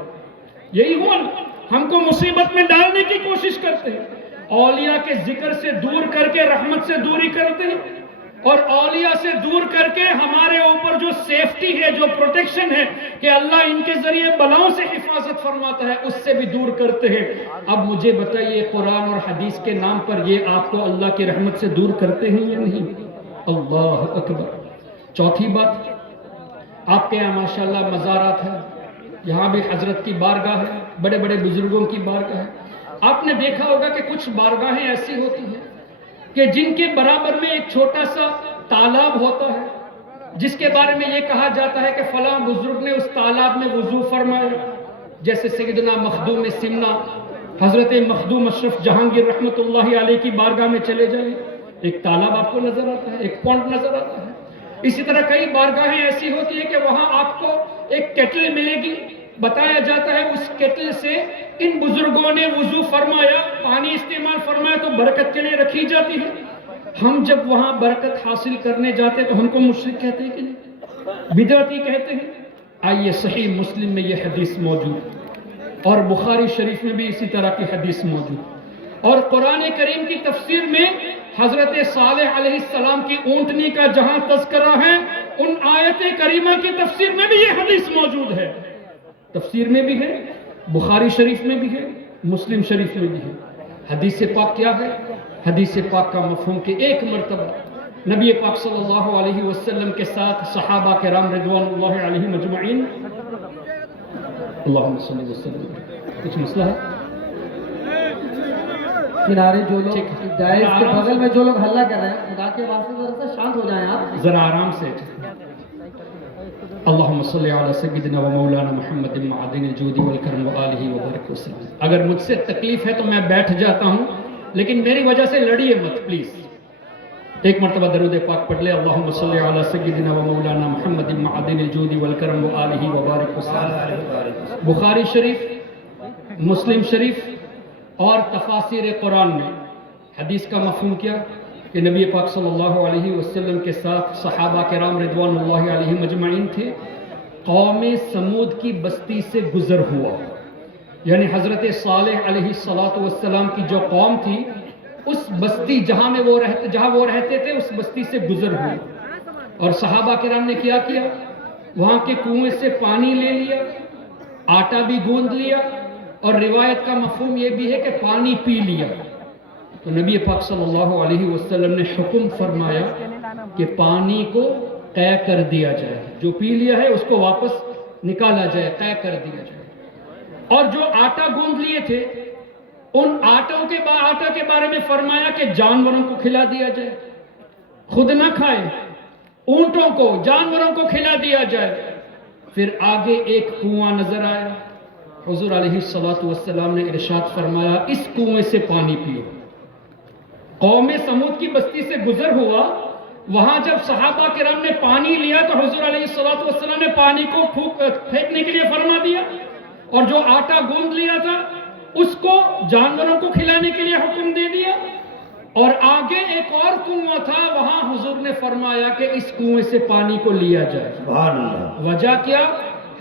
یہی ہوا نا، ہم کو مصیبت میں ڈالنے کی کوشش کرتے ہیں۔ اولیاء کے ذکر سے دور کر کے رحمت سے دوری کرتے ہیں، اور اولیاء سے دور کر کے ہمارے اوپر جو سیفٹی ہے، جو پروٹیکشن ہے کہ اللہ ان کے ذریعے بلاؤں سے حفاظت فرماتا ہے، اس سے بھی دور کرتے ہیں۔ اب مجھے بتائیے قرآن اور حدیث کے نام پر یہ آپ کو اللہ کی رحمت سے دور کرتے ہیں یا نہیں؟ اللہ اکبر۔ چوتھی بات، آپ کے یہاں ماشاءاللہ مزارات ہیں، یہاں بھی حضرت کی بارگاہ ہے، بڑے بڑے بزرگوں کی بارگاہ ہے۔ آپ نے دیکھا ہوگا کہ کچھ بارگاہیں ایسی ہوتی ہیں کہ جن کے برابر میں ایک چھوٹا سا تالاب ہوتا ہے، جس کے بارے میں یہ کہا جاتا ہے کہ فلاں بزرگ نے اس تالاب میں وضو فرمایا، جیسے سیدنا مخدوم سمنا، حضرت مخدوم اشرف جہانگیر رحمۃ اللہ علیہ کی بارگاہ میں چلے جائیں، ایک تالاب آپ کو نظر آتا ہے، ایک پونڈ نظر آتا ہے۔ اسی طرح کئی بارگاہیں ایسی ہوتی ہیں کہ وہاں آپ کو ایک کیٹل ملے گی، بتایا جاتا ہے اس کیٹل سے ان بزرگوں نے وضو فرمایا، پانی استعمال فرمایا تو برکت کے لیے رکھی جاتی ہے۔ ہم جب وہاں برکت حاصل کرنے جاتے تو ہم کو مشرک کہتے ہیں کہ نہیں، بدعتی کہتے ہیں۔ آئیے صحیح مسلم میں یہ حدیث موجود ہے، اور بخاری شریف میں بھی اسی طرح کی حدیث موجود ہے۔ اور قرآن کریم کی تفسیر میں حضرت صالح علیہ السلام کی اونٹنی کا جہاں تذکرہ ہے، ان آیت کریمہ کی تفسیر میں بھی یہ حدیث موجود ہے، تفسیر میں بھی ہے، بخاری شریف میں بھی ہے، مسلم شریف میں بھی ہے۔ حدیث پاک کیا ہے؟ حدیث پاک کا مفہوم کہ ایک مرتبہ نبی پاک صلی اللہ علیہ وسلم کے ساتھ صحابہ کرام رضوان اللہ علیہم اجمعین، اللہم صلی اللہ علیہ وسلم، کچھ مسئلہ ہے؟ کنارے جو لوگ دائز کے بغل میں جو لوگ حلہ کر رہے ہیں، خدا کے واسطے ذرا سا شانت ہو جائیں آپ، ذرا آرام سے۔ اللہم صلی علی سیدنا و مولانا محمد معدن الجود والکرم وآلہ وبارک وسلم۔ اگر مجھ سے تکلیف ہے تو میں بیٹھ جاتا ہوں، لیکن میری وجہ سے لڑیے مت پلیز۔ ایک مرتبہ درود پاک پڑھ لے، اللہم صلی علی سیدنا و مولانا محمد معدن الجود والکرم وآلہ وبارک وسلم۔ بخاری شریف، مسلم شریف اور تفاسیر قرآن میں حدیث کا مفہوم کیا کہ نبی پاک صلی اللہ علیہ وسلم کے ساتھ صحابہ کرام رضوان اللہ علیہم اجمعین تھے، قوم سمود کی بستی سے گزر ہوا، یعنی حضرت صالح علیہ السلام کی جو قوم تھی، اس بستی جہاں وہ رہتے تھے، اس بستی سے گزر ہوئی، اور صحابہ کرام نے کیا کیا؟ وہاں کے کنویں سے پانی لے لیا، آٹا بھی گوندھ لیا، اور روایت کا مفہوم یہ بھی ہے کہ پانی پی لیا۔ تو نبی پاک صلی اللہ علیہ وسلم نے حکم فرمایا کہ پانی کو قے کر دیا جائے، جو پی لیا ہے اس کو واپس نکالا جائے، قے کر دیا جائے۔ اور جو آٹا گوندھ لیے تھے، ان آٹا کے بارے میں فرمایا کہ جانوروں کو کھلا دیا جائے، خود نہ کھائے، اونٹوں کو، جانوروں کو کھلا دیا جائے۔ پھر آگے ایک کنواں نظر آیا، حضور علیہ السلام نے ارشاد فرمایا اس کنویں سے پانی پیو۔ قوم سمود کی بستی سے گزر ہوا، وہاں جب صحابہ کرام نے پانی لیا تو حضور علیہ السلام نے پانی کو پھینکنے کے لیے فرما دیا، اور جو آٹا گوندھ لیا تھا اس کو جانوروں کو کھلانے کے لیے حکم دے دیا۔ اور آگے ایک اور کنواں تھا، وہاں حضور نے فرمایا کہ اس کنویں سے پانی کو لیا جائے۔ سبحان اللہ۔ وجہ کیا؟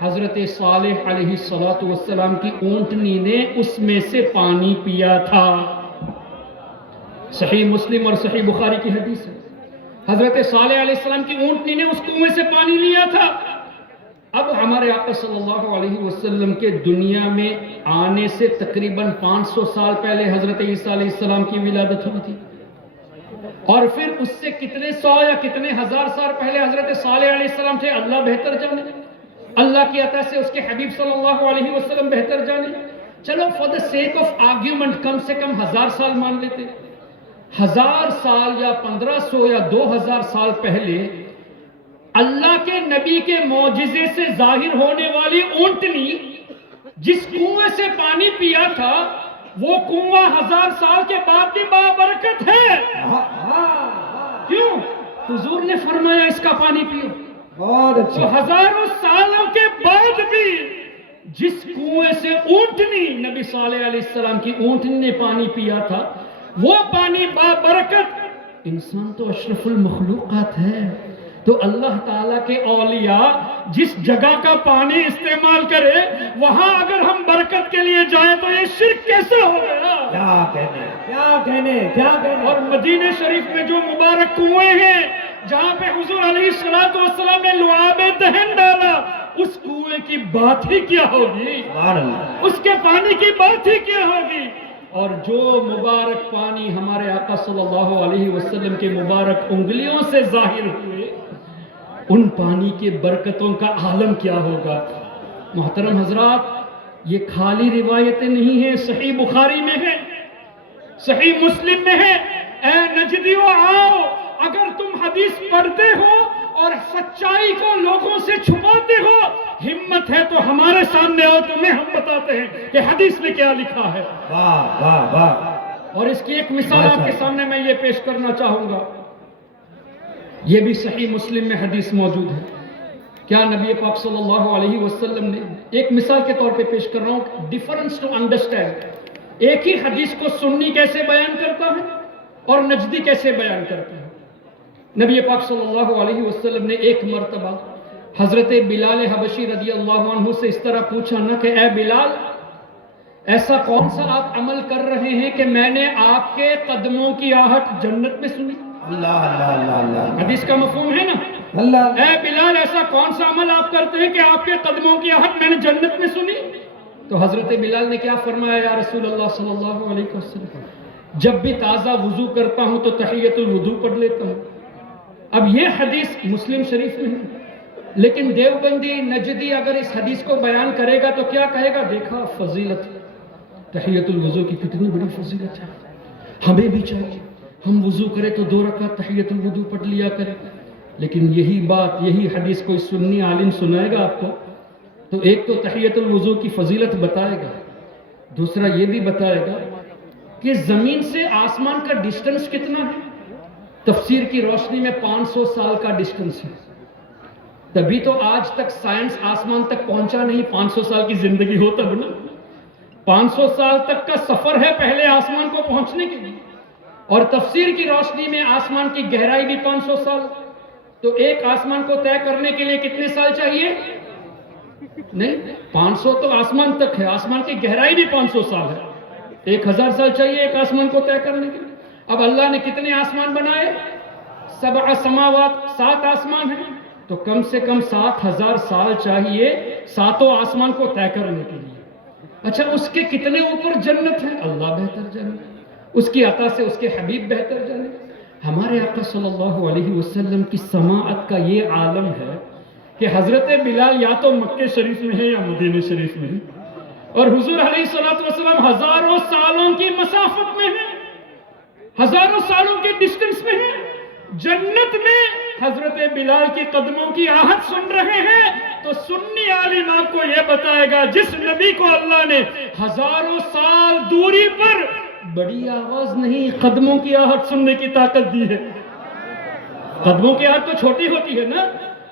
حضرت صالح علیہ السلام کی اونٹنی نے اس میں سے پانی پیا تھا۔ صحیح مسلم اور صحیح بخاری کی حدیث ہے، حضرت صالح علیہ السلام کی اونٹنی نے اس کنویں سے پانی لیا تھا۔ اب ہمارے آقا صلی اللہ علیہ وسلم کے دنیا میں آنے سے تقریباً 500 سال پہلے حضرت عیسیٰ علیہ السلام کی ولادت ہوئی تھی، اور پھر اس سے کتنے سو یا کتنے ہزار سال پہلے حضرت صالح علیہ السلام تھے، اللہ بہتر جانے، اللہ کی عطا سے اس کے حبیب صلی اللہ علیہ وسلم بہتر جانے۔ چلو for the sake of argument کم سے کم 1000 سال مان لیتے۔ 1000 سال یا 1500 یا 2000 سال پہلے اللہ کے نبی کے معجزے سے ظاہر ہونے والی اونٹنی جس کنویں سے پانی پیا تھا، وہ کنواں 1000 سال کے بعد بھی بابرکت ہے۔ کیوں؟ حضور نے فرمایا اس کا پانی پیو۔ بہت تو اچھا۔ ہزاروں سالوں کے بعد بھی جس کنویں سے اونٹنی نبی صالح علیہ السلام کی اونٹنی نے پانی پیا تھا، وہ پانی بابرکت۔ انسان تو اشرف المخلوقات ہے، تو اللہ تعالیٰ کے اولیاء جس جگہ کا پانی استعمال کرے، وہاں اگر ہم برکت کے لیے جائیں تو یہ شرک کیسے ہو گیا؟ کیا کہنے، کیا کہنے، کیا کہنے۔ اور مدینہ شریف میں جو مبارک کنویں ہیں جہاں پہ حضور علیہ السلام نے لعاب دہن ڈالا، اس کنویں کی بات ہی کیا ہوگی؟ سبحان اللہ۔ اس کے پانی کی بات ہی کیا ہوگی؟ اور جو مبارک پانی ہمارے آقا صلی اللہ علیہ وسلم کے مبارک انگلیوں سے ظاہر ہوئے، ان پانی کے برکتوں کا عالم کیا ہوگا؟ محترم حضرات، یہ خالی روایتیں نہیں ہیں، صحیح بخاری میں ہے، صحیح مسلم میں ہے۔ اے نجدیو آؤ، اگر تم حدیث پڑھتے ہو اور سچائی کو لوگوں سے چھپاتے ہو، ہمت ہے تو ہمارے سامنے آؤ، تمہیں ہم بتاتے ہیں کہ حدیث میں کیا لکھا ہے۔ واہ واہ واہ۔ اور اس کی ایک مثال آپ کے سامنے میں یہ پیش کرنا چاہوں گا، یہ بھی صحیح مسلم میں حدیث موجود ہے۔ کیا نبی پاک صلی اللہ علیہ وسلم نے، ایک مثال کے طور پہ پیش کر رہا ہوں، ڈیفرنس ٹو انڈرسٹینڈ، ایک ہی حدیث کو سنی کیسے بیان کرتا ہے اور نجدی کیسے بیان کرتا ہے۔ نبی پاک صلی اللہ علیہ وسلم نے ایک مرتبہ حضرت بلال حبشی رضی اللہ عنہ سے اس طرح پوچھا نا کہ اے بلال، ایسا کون سا آپ عمل کر رہے ہیں کہ میں نے آپ کے قدموں کی آہٹ جنت میں سنی؟ اللہ اللہ اللہ اللہ حدیث کا مفہوم ہے نا؟ اللہ اے بلال ایسا کون سا عمل آپ کرتے ہیں کہ آپ کے قدموں کی آہٹ میں نے جنت میں سنی؟ تو حضرت بلال نے کیا فرمایا؟ یا رسول اللہ صلی اللہ علیہ وسلم، جب بھی تازہ وضو کرتا ہوں تو تحیۃ الوضو پڑھ لیتا ہوں۔ اب یہ حدیث مسلم شریف میں ہے، لیکن دیوبندی نجدی اگر اس حدیث کو بیان کرے گا تو کیا کہے گا؟ دیکھا فضیلت تحیۃ الوضو کی کتنی بڑی فضیلت ہے، ہمیں بھی چاہیے ہم وضو کرے تو 2 رکعت تحیۃ الوضو پڑھ لیا کریں۔ لیکن یہی بات، یہی حدیث کوئی سنی عالم سنائے گا آپ کو تو ایک تو تحیۃ الوضو کی فضیلت بتائے گا، دوسرا یہ بھی بتائے گا کہ زمین سے آسمان کا ڈسٹنس کتنا ہے۔ تفسیر کی روشنی میں 500 سال کا ڈسٹنس ہے، تبھی تو آج تک سائنس آسمان تک پہنچا نہیں، 500 سال کی زندگی ہو تب نا۔ 500 سال تک کا سفر ہے پہلے آسمان کو پہنچنے کے لیے، اور تفسیر کی روشنی میں آسمان کی گہرائی بھی 500 سال، تو ایک آسمان کو طے کرنے کے لیے کتنے سال چاہیے؟ نہیں، 500 تو آسمان تک ہے، آسمان کی گہرائی بھی 500 سال ہے، 1000 سال چاہیے ایک آسمان کو طے کرنے کے لیے۔ اب اللہ نے کتنے آسمان بنائے؟ 7 سماوات، 7 آسمان ہیں، تو کم سے کم 7000 سال چاہیے 7 آسمان کو طے کرنے کے لیے۔ اچھا، اس کے کتنے اوپر جنت ہے؟ اللہ بہتر جانے، اس کی عطا سے اس کے حبیب بہتر جانے۔ ہمارے آقا صلی اللہ علیہ وسلم کی سماعت کا یہ عالم ہے کہ حضرت بلال یا تو مکہ شریف میں ہے یا مدینہ شریف میں ہے، اور حضور علیہ السلام ہزاروں سالوں کی مسافت میں ہے، ہزاروں سالوں کے ڈسٹنس میں ہے، جنت میں حضرت بلال کی قدموں کی آہٹ سن رہے ہیں۔ تو سنی عالم آپ کو یہ بتائے گا جس نبی کو اللہ نے ہزاروں سال دوری پر بڑی آواز نہیں، قدموں کی آہٹ سننے کی طاقت دی ہے۔ قدموں کی آہٹ تو چھوٹی ہوتی ہے نا،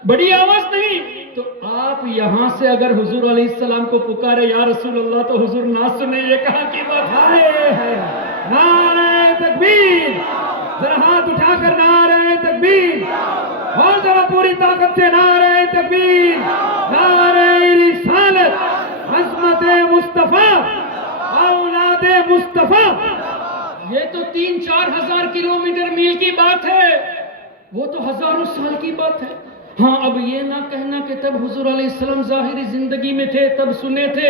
بڑی آواز نہیں، تو آپ یہاں سے اگر حضور علیہ السلام کو پکارے یا رسول اللہ تو حضور نہ سنے، یہ کہاں کی بات ہے؟ نعرہ تکبیر! ذرا ہاتھ اٹھا کر نعرہ تکبیر! اور ذرا پوری طاقت سے نعرہ تکبیر! نعرہ رسالت! عظمت مصطفیٰ! اولاد مصطفیٰ! یہ تو 3-4 ہزار کلومیٹر میل کی بات ہے، وہ تو ہزاروں سال کی بات ہے۔ ہاں، اب یہ نہ کہنا کہ تب حضور علیہ السلام ظاہری زندگی میں تھے تب سنے تھے۔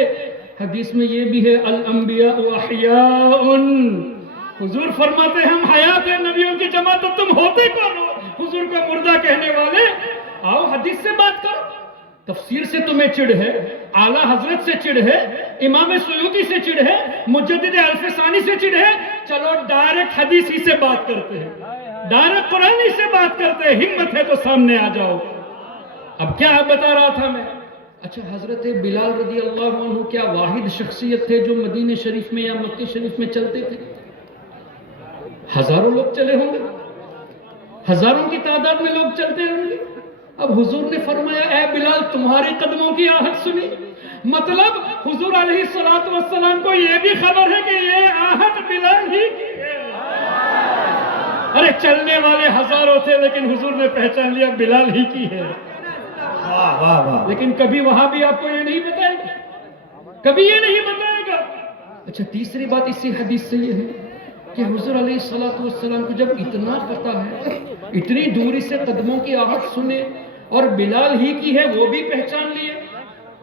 حدیث میں یہ بھی ہے الانبیاء احیاء، حضور فرماتے ہیں ہم حیات ہیں، نبیوں کی جماعت، تو تم ہوتے کون ہو حضور کو مردہ کہنے والے؟ آؤ حدیث سے بات کرو، تفسیر سے تمہیں چڑ ہے، اعلیٰ حضرت سے چڑ ہے، امام سیوطی سے چڑ ہے، مجدد الفسانی سے چڑ ہے، چلو ڈائریکٹ حدیث ہی سے بات کرتے ہیں، ڈائریکٹ قرآن ہی سے بات کرتے ہیں، ہمت ہے تو سامنے آ جاؤ۔ اب کیا بتا رہا تھا میں؟ اچھا، حضرت بلال رضی اللہ عنہ کیا واحد شخصیت تھے جو مدینہ شریف میں یا مکہ شریف میں چلتے تھے؟ ہزاروں لوگ چلے ہوں گے، ہزاروں کی تعداد میں لوگ چلتے ہوں گے۔ اب حضور نے فرمایا اے بلال تمہاری قدموں کی آہٹ سنی، مطلب حضور علیہ السلام کو یہ بھی خبر ہے کہ یہ آہٹ بلال ہی کی ہے۔ ارے چلنے والے ہزاروں تھے لیکن حضور نے پہچان لیا بلال ہی کی ہے۔ واہ واہ واہ! لیکن کبھی وہاں بھی آپ کو یہ نہیں بتائے گا، کبھی یہ نہیں بتائے گا۔ اچھا، تیسری بات اسی حدیث سے یہ ہے کہ حضور علیہ السلام کو جب اتنا پتہ ہے، اتنی دوری سے قدموں کی آہٹ سنے اور بلال ہی کی ہے وہ بھی پہچان لیے،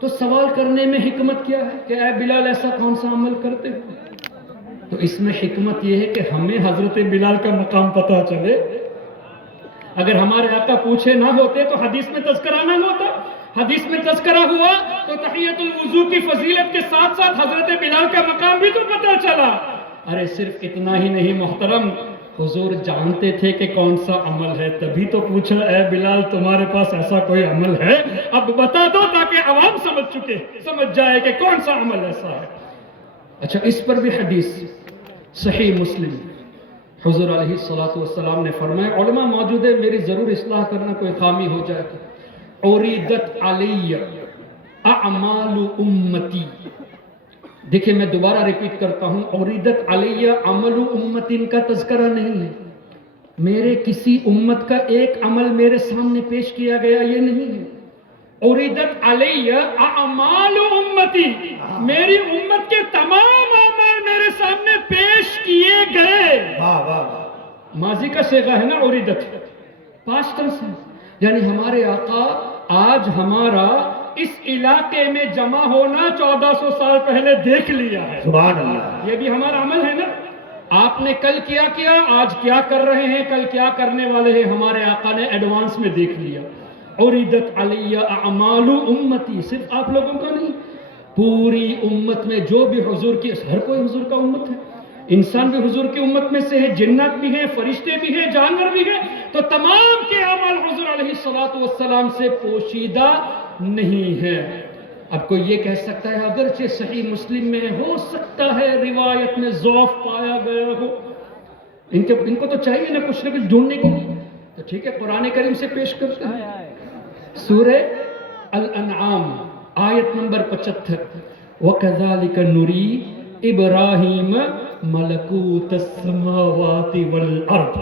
تو سوال کرنے میں حکمت کیا ہے کہ اے بلال ایسا کون سا عمل کرتے ہو؟ تو اس میں حکمت یہ ہے کہ ہمیں حضرت بلال کا مقام پتہ چلے۔ اگر ہمارے آقا پوچھے نہ ہوتے تو حدیث میں تذکرہ نہ ہوتا، حدیث میں تذکرہ ہوا تو تحیۃ الوضو کی فضیلت کے ساتھ ساتھ حضرت بلال کا مقام بھی تو پتہ چلا۔ ارے صرف اتنا ہی نہیں محترم، حضور جانتے تھے کہ کون سا عمل ہے، تبھی تو پوچھا اے بلال تمہارے پاس ایسا کوئی عمل ہے؟ اب بتا دو تاکہ عوام سمجھ جائے کہ کون سا عمل ایسا ہے۔ اچھا، اس پر بھی حدیث صحیح مسلم، حضور علیہ السلام نے فرمایا، علماء موجود ہے میری ضرور اصلاح کرنا کوئی خامی ہو جائے تو، عُرِضَتْ عَلَيَّ اعمال امتی، دیکھیں میں دوبارہ ریپیٹ کرتا ہوں، عُرِضَتْ عَلَيَّ عمل امتی کا تذکرہ نہیں ہے، میرے کسی امت کا ایک عمل میرے سامنے پیش کیا گیا یہ نہیں ہے، عُرِضَتْ عَلَيَّ اعمال امتی، میری امت کے تمام اعمال میرے سامنے پیش کیے گئے. واہ واہ واہ. ماضی کا صیغہ ہے نا عریدت، پاسٹ ٹینس ہے، یعنی ہمارے آقا آج ہمارا اس علاقے میں جمع ہونا 1400 سال پہلے دیکھ لیا ہے. سبحان اللہ. یہ بھی ہمارا عمل ہے نا. آپ نے کل کیا آج کیا کر رہے ہیں، کل کیا کرنے والے ہیں، ہمارے آقا نے ایڈوانس میں دیکھ لیا. عریدت علی اعمال امتی، صرف آپ لوگوں کا نہیں، پوری امت میں جو بھی حضور کی، ہر کوئی حضور کا امت ہے، انسان بھی حضور کی امت میں سے ہے، جنات بھی ہیں، فرشتے بھی ہیں، جانور بھی ہیں، تو تمام کے اعمال حضور علیہ الصلوۃ والسلام سے پوشیدہ نہیں ہے. اب کوئی یہ کہہ سکتا ہے اگرچہ صحیح مسلم میں ہو سکتا ہے روایت میں ضعف پایا گیا ہو، ان کو تو چاہیے نا کچھ ڈھونڈنے کے لیے، تو ٹھیک ہے قرآن کریم سے پیش کرتے ہیں. سورہ الانعام آیت نمبر 75، وَكَذَلِكَ نُرِي إِبْرَاهِيمَ مَلَكُوتَ السَّمَاوَاتِ وَالْأَرْضِ.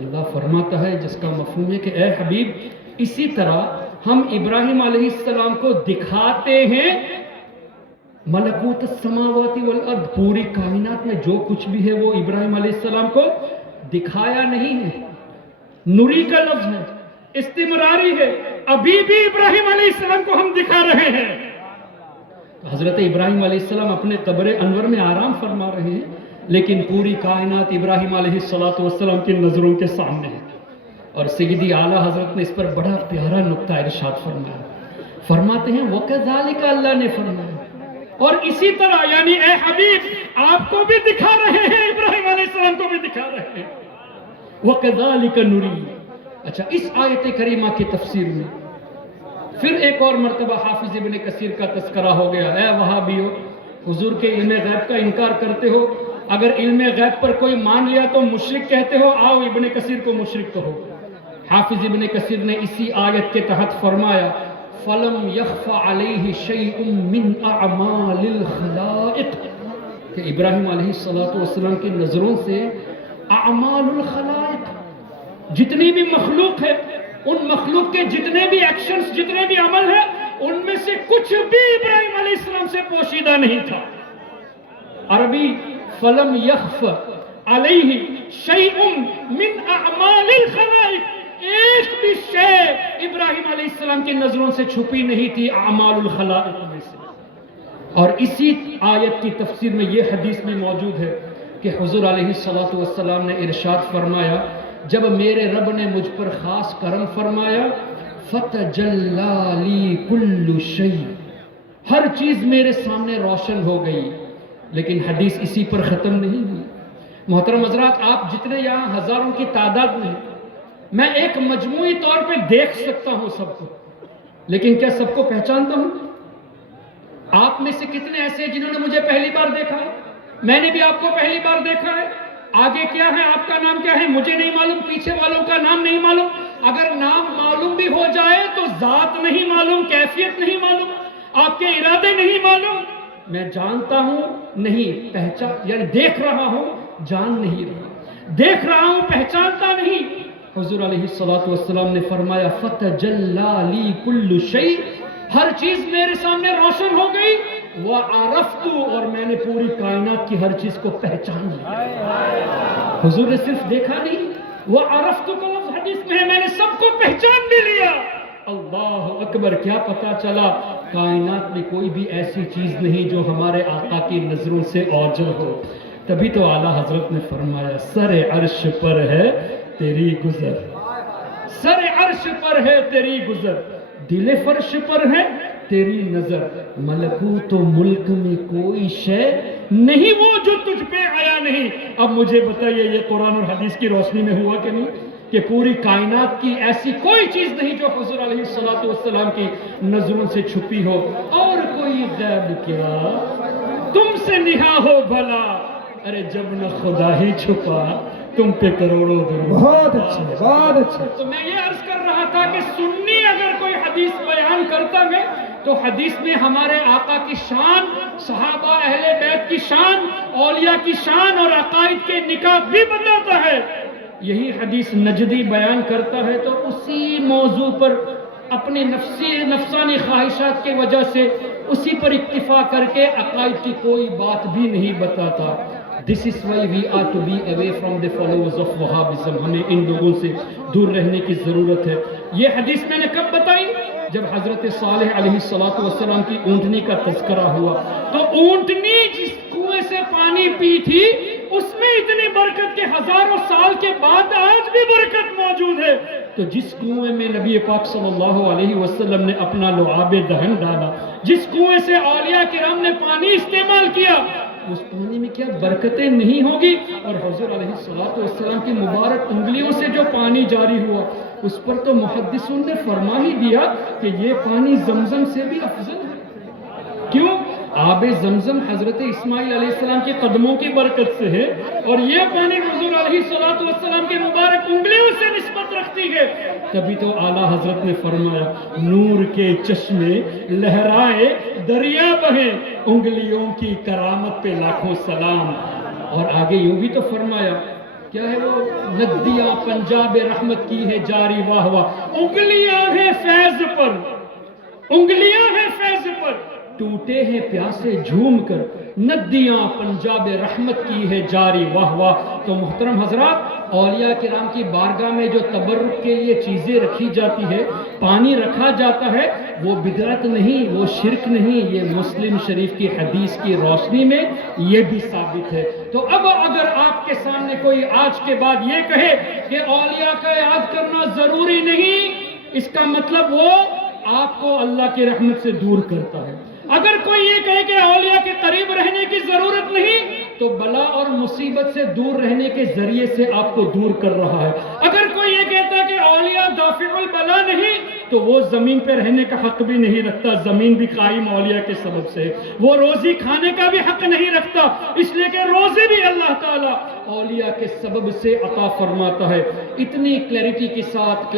اللہ فرماتا ہے جس کا مفہوم ہے کہ اے حبیب اسی طرح ہم ابراہیم علیہ السلام کو دکھاتے ہیں ملکوت السماوات والارض، پوری کائنات میں جو کچھ بھی ہے وہ ابراہیم علیہ السلام کو دکھایا نہیں ہے. نوری کا لفظ ہے، استمراری ہے، ابھی بھی ابراہیم علیہ السلام کو ہم دکھا رہے ہیں. حضرت ابراہیم علیہ السلام اپنے قبر انور میں آرام فرما رہے ہیں، لیکن پوری کائنات ابراہیم علیہ السلام کی نظروں کے سامنے ہے. اور سیدی اعلیٰ حضرت نے اس پر بڑا پیارا نقطہ ارشاد فرمایا. فرماتے ہیں وَكَذَلِكَ، اللہ نے فرمایا اور اسی طرح، یعنی اے حبیب آپ کو بھی دکھا رہے ہیں، ابراہیم علیہ السلام کو بھی دکھا رہے ہیں. وَكَذَلِكَ نُرِي. اچھا، اس آیت کریمہ کی تفسیر میں پھر ایک اور مرتبہ حافظ ابن کثیر کا تذکرہ ہو گیا. اے وہابیو، حضور کے علم غیب کا انکار کرتے ہو، اگر علم غیب پر کوئی مان لیا تو مشرک کہتے ہو، آؤ ابن کثیر کو مشرک کہو. حافظ ابن کثیر نے اسی آیت کے تحت فرمایا فَلَمْ يَخْفَ عَلَيْهِ شَيْءٌ مِّنْ أَعْمَالِ الْخَلَائِقِ، کہ ابراہیم علیہ السلام کی نظروں سے اعمال الخلائق، جتنی بھی مخلوق ہے، ان مخلوق کے جتنے بھی ایکشنز، جتنے بھی عمل ہیں، ان میں سے کچھ بھی ابراہیم علیہ السلام سے پوشیدہ نہیں تھا. عربی فَلَمْ يَخْفَ عَلَيْهِ شَيْءٌ مِّنْ أَعْمَالِ الْخَلَائِقِ، ایک بھی شے ابراہیم علیہ السلام کی نظروں سے چھپی نہیں تھی اعمال الخلائق میں سے. اور اسی آیت کی تفسیر میں یہ حدیث میں موجود ہے کہ حضور علیہ السلام نے ارشاد فرمایا جب میرے رب نے مجھ پر خاص کرم فرمایا فَتَجَلَّى لِي كُلُّ شَيْءٍ، ہر چیز میرے سامنے روشن ہو گئی. لیکن حدیث اسی پر ختم نہیں ہوئی. محترم حضرات، آپ جتنے یہاں ہزاروں کی تعداد میں ایک مجموعی طور پہ دیکھ سکتا ہوں سب کو، لیکن کیا سب کو پہچانتا ہوں؟ آپ میں سے کتنے ایسے ہیں جنہوں نے مجھے پہلی بار دیکھا ہے؟ میں نے بھی آپ کو پہلی بار دیکھا ہے. آگے کیا ہے، آپ کا نام کیا ہے مجھے نہیں معلوم، پیچھے والوں کا نام نہیں معلوم. اگر نام معلوم بھی ہو جائے تو ذات نہیں معلوم، کیفیت نہیں معلوم، آپ کے ارادے نہیں معلوم. میں جانتا ہوں نہیں، پہچان، یعنی دیکھ رہا ہوں، جان نہیں رہا، دیکھ رہا ہوں، پہچانتا نہیں. حضور علیہ السلام نے فرمایا فَتَجَلَّى لِي كُلُّ شَيْءٍ، ہر چیز میرے سامنے روشن ہو گئی. وَعَرَفْتُ، اور میں نے پوری کائنات کی ہر چیز کو پہچان لیا. حضور نے صرف دیکھا نہیں، وَعَرَفْتُ کا لفظ حدیث میں ہے، میں نے سب کو پہچان بھی لیا. اللہ اکبر! کیا پتا چلا کائنات میں کوئی بھی ایسی چیز نہیں جو ہمارے آقا کی نظروں سے اوجل ہو. تبھی تو اعلیٰ حضرت نے فرمایا سر عرش پر ہے تیری گزر، سر عرش پر ہے تیری گزر، دل فرش پر ہے تیری نظر، ملکوت و ملک میں کوئی شے نہیں وہ جو تجھ پہ آیا نہیں. اب مجھے بتائیے یہ قرآن اور حدیث کی روشنی میں ہوا کہ نہیں کہ پوری کائنات کی ایسی کوئی چیز نہیں جو حضور علیہ السلام کی نظروں سے چھپی ہو. اور کوئی غیب کیا تم سے نہا ہو بھلا، ارے جب نہ خدا ہی چھپا تم پہ کروڑوں درود. بہت اچھا، بہت اچھا. تو میں یہ عرض کر رہا تھا کہ سنی اگر کوئی حدیث بیان کرتا ہے تو حدیث میں ہمارے آقا کی شان، صحابہ اہل بیت کی شان، اولیاء کی شان اور عقائد کے نکات بھی بتاتا ہے. یہی حدیث نجدی بیان کرتا ہے تو اسی موضوع پر اپنی نفسانی خواہشات کی وجہ سے اسی پر اکتفا کر کے عقائد کی کوئی بات بھی نہیں بتاتا. This is why we are to be away from the followers of Wahhabism. ہمیں ان لوگوں سے دور رہنے کی ضرورت ہے. یہ حدیث میں نے کب بتائی؟ جب حضرت صالح علیہ السلام کی اونٹنی کا تذکرہ ہوا. تو اونٹنی جس کنویں سے پانی پی تھی اس میں اتنی برکت کے ہزاروں سال کے بعد آج بھی برکت موجود ہے. تو جس کنویں میں نبی پاک صلی اللہ علیہ وسلم نے اپنا لعاب دہن ڈالا، جس کنویں سے اولیاء کرام نے پانی استعمال کیا، اس پانی میں کیا برکتیں نہیں ہوگی؟ اور حضور علیہ السلام کی مبارک انگلیوں سے جو پانی جاری ہوا اس پر تو محدثون نے فرما ہی دیا کہ یہ پانی زمزم سے بھی افضل ہے. کیوں؟ آب زمزم حضرت اسماعیل علیہ السلام کے قدموں کی برکت سے ہے، اور یہ پانی حضور علیہ السلام کے مبارک انگلیوں سے نسبت رکھتی ہے. تبھی تو اعلیٰ حضرت نے فرمایا نور کے چشمے لہرائے دریا بہیں، انگلیوں کی کرامت پہ لاکھوں سلام. اور آگے یوں بھی تو فرمایا، کیا ہے وہ؟ ندیاں پنجاب رحمت کی ہے جاری واہ واہ، انگلیاں ہیں فیض پر، انگلیاں ہیں فیض پر، ٹوٹے ہیں پیاسے جھوم کر، ندیاں پنجاب رحمت کی ہے جاری واہ واہ. تو محترم حضرات، اولیاء کرام کی بارگاہ میں جو تبرک کے لیے چیزیں رکھی جاتی ہے، پانی رکھا جاتا ہے، وہ بدعت نہیں، وہ شرک نہیں. یہ مسلم شریف کی حدیث کی روشنی میں یہ بھی ثابت ہے. تو اب اگر آپ کے سامنے کوئی آج کے بعد یہ کہے کہ اولیاء کا یاد کرنا ضروری نہیں، اس کا مطلب وہ آپ کو اللہ کی رحمت سے دور کرتا ہے. اگر کوئی یہ کہے کہ اولیاء کے قریب رہنے کی ضرورت نہیں، تو بلا اور مصیبت سے دور رہنے کے ذریعے سے آپ کو دور کر رہا ہے. اگر کوئی یہ کہتا ہے کہ اولیاء دافع البلا نہیں، تو وہ زمین پہ رہنے کا حق بھی نہیں رکھتا. زمین بھی قائم اولیاء کے سبب سے. وہ روزی کھانے کا بھی حق نہیں رکھتا، اس لیے کہ روزی بھی اللہ تعالیٰ اولیاء کے سبب سے عطا فرماتا ہے. اتنی کلیرٹی کے ساتھ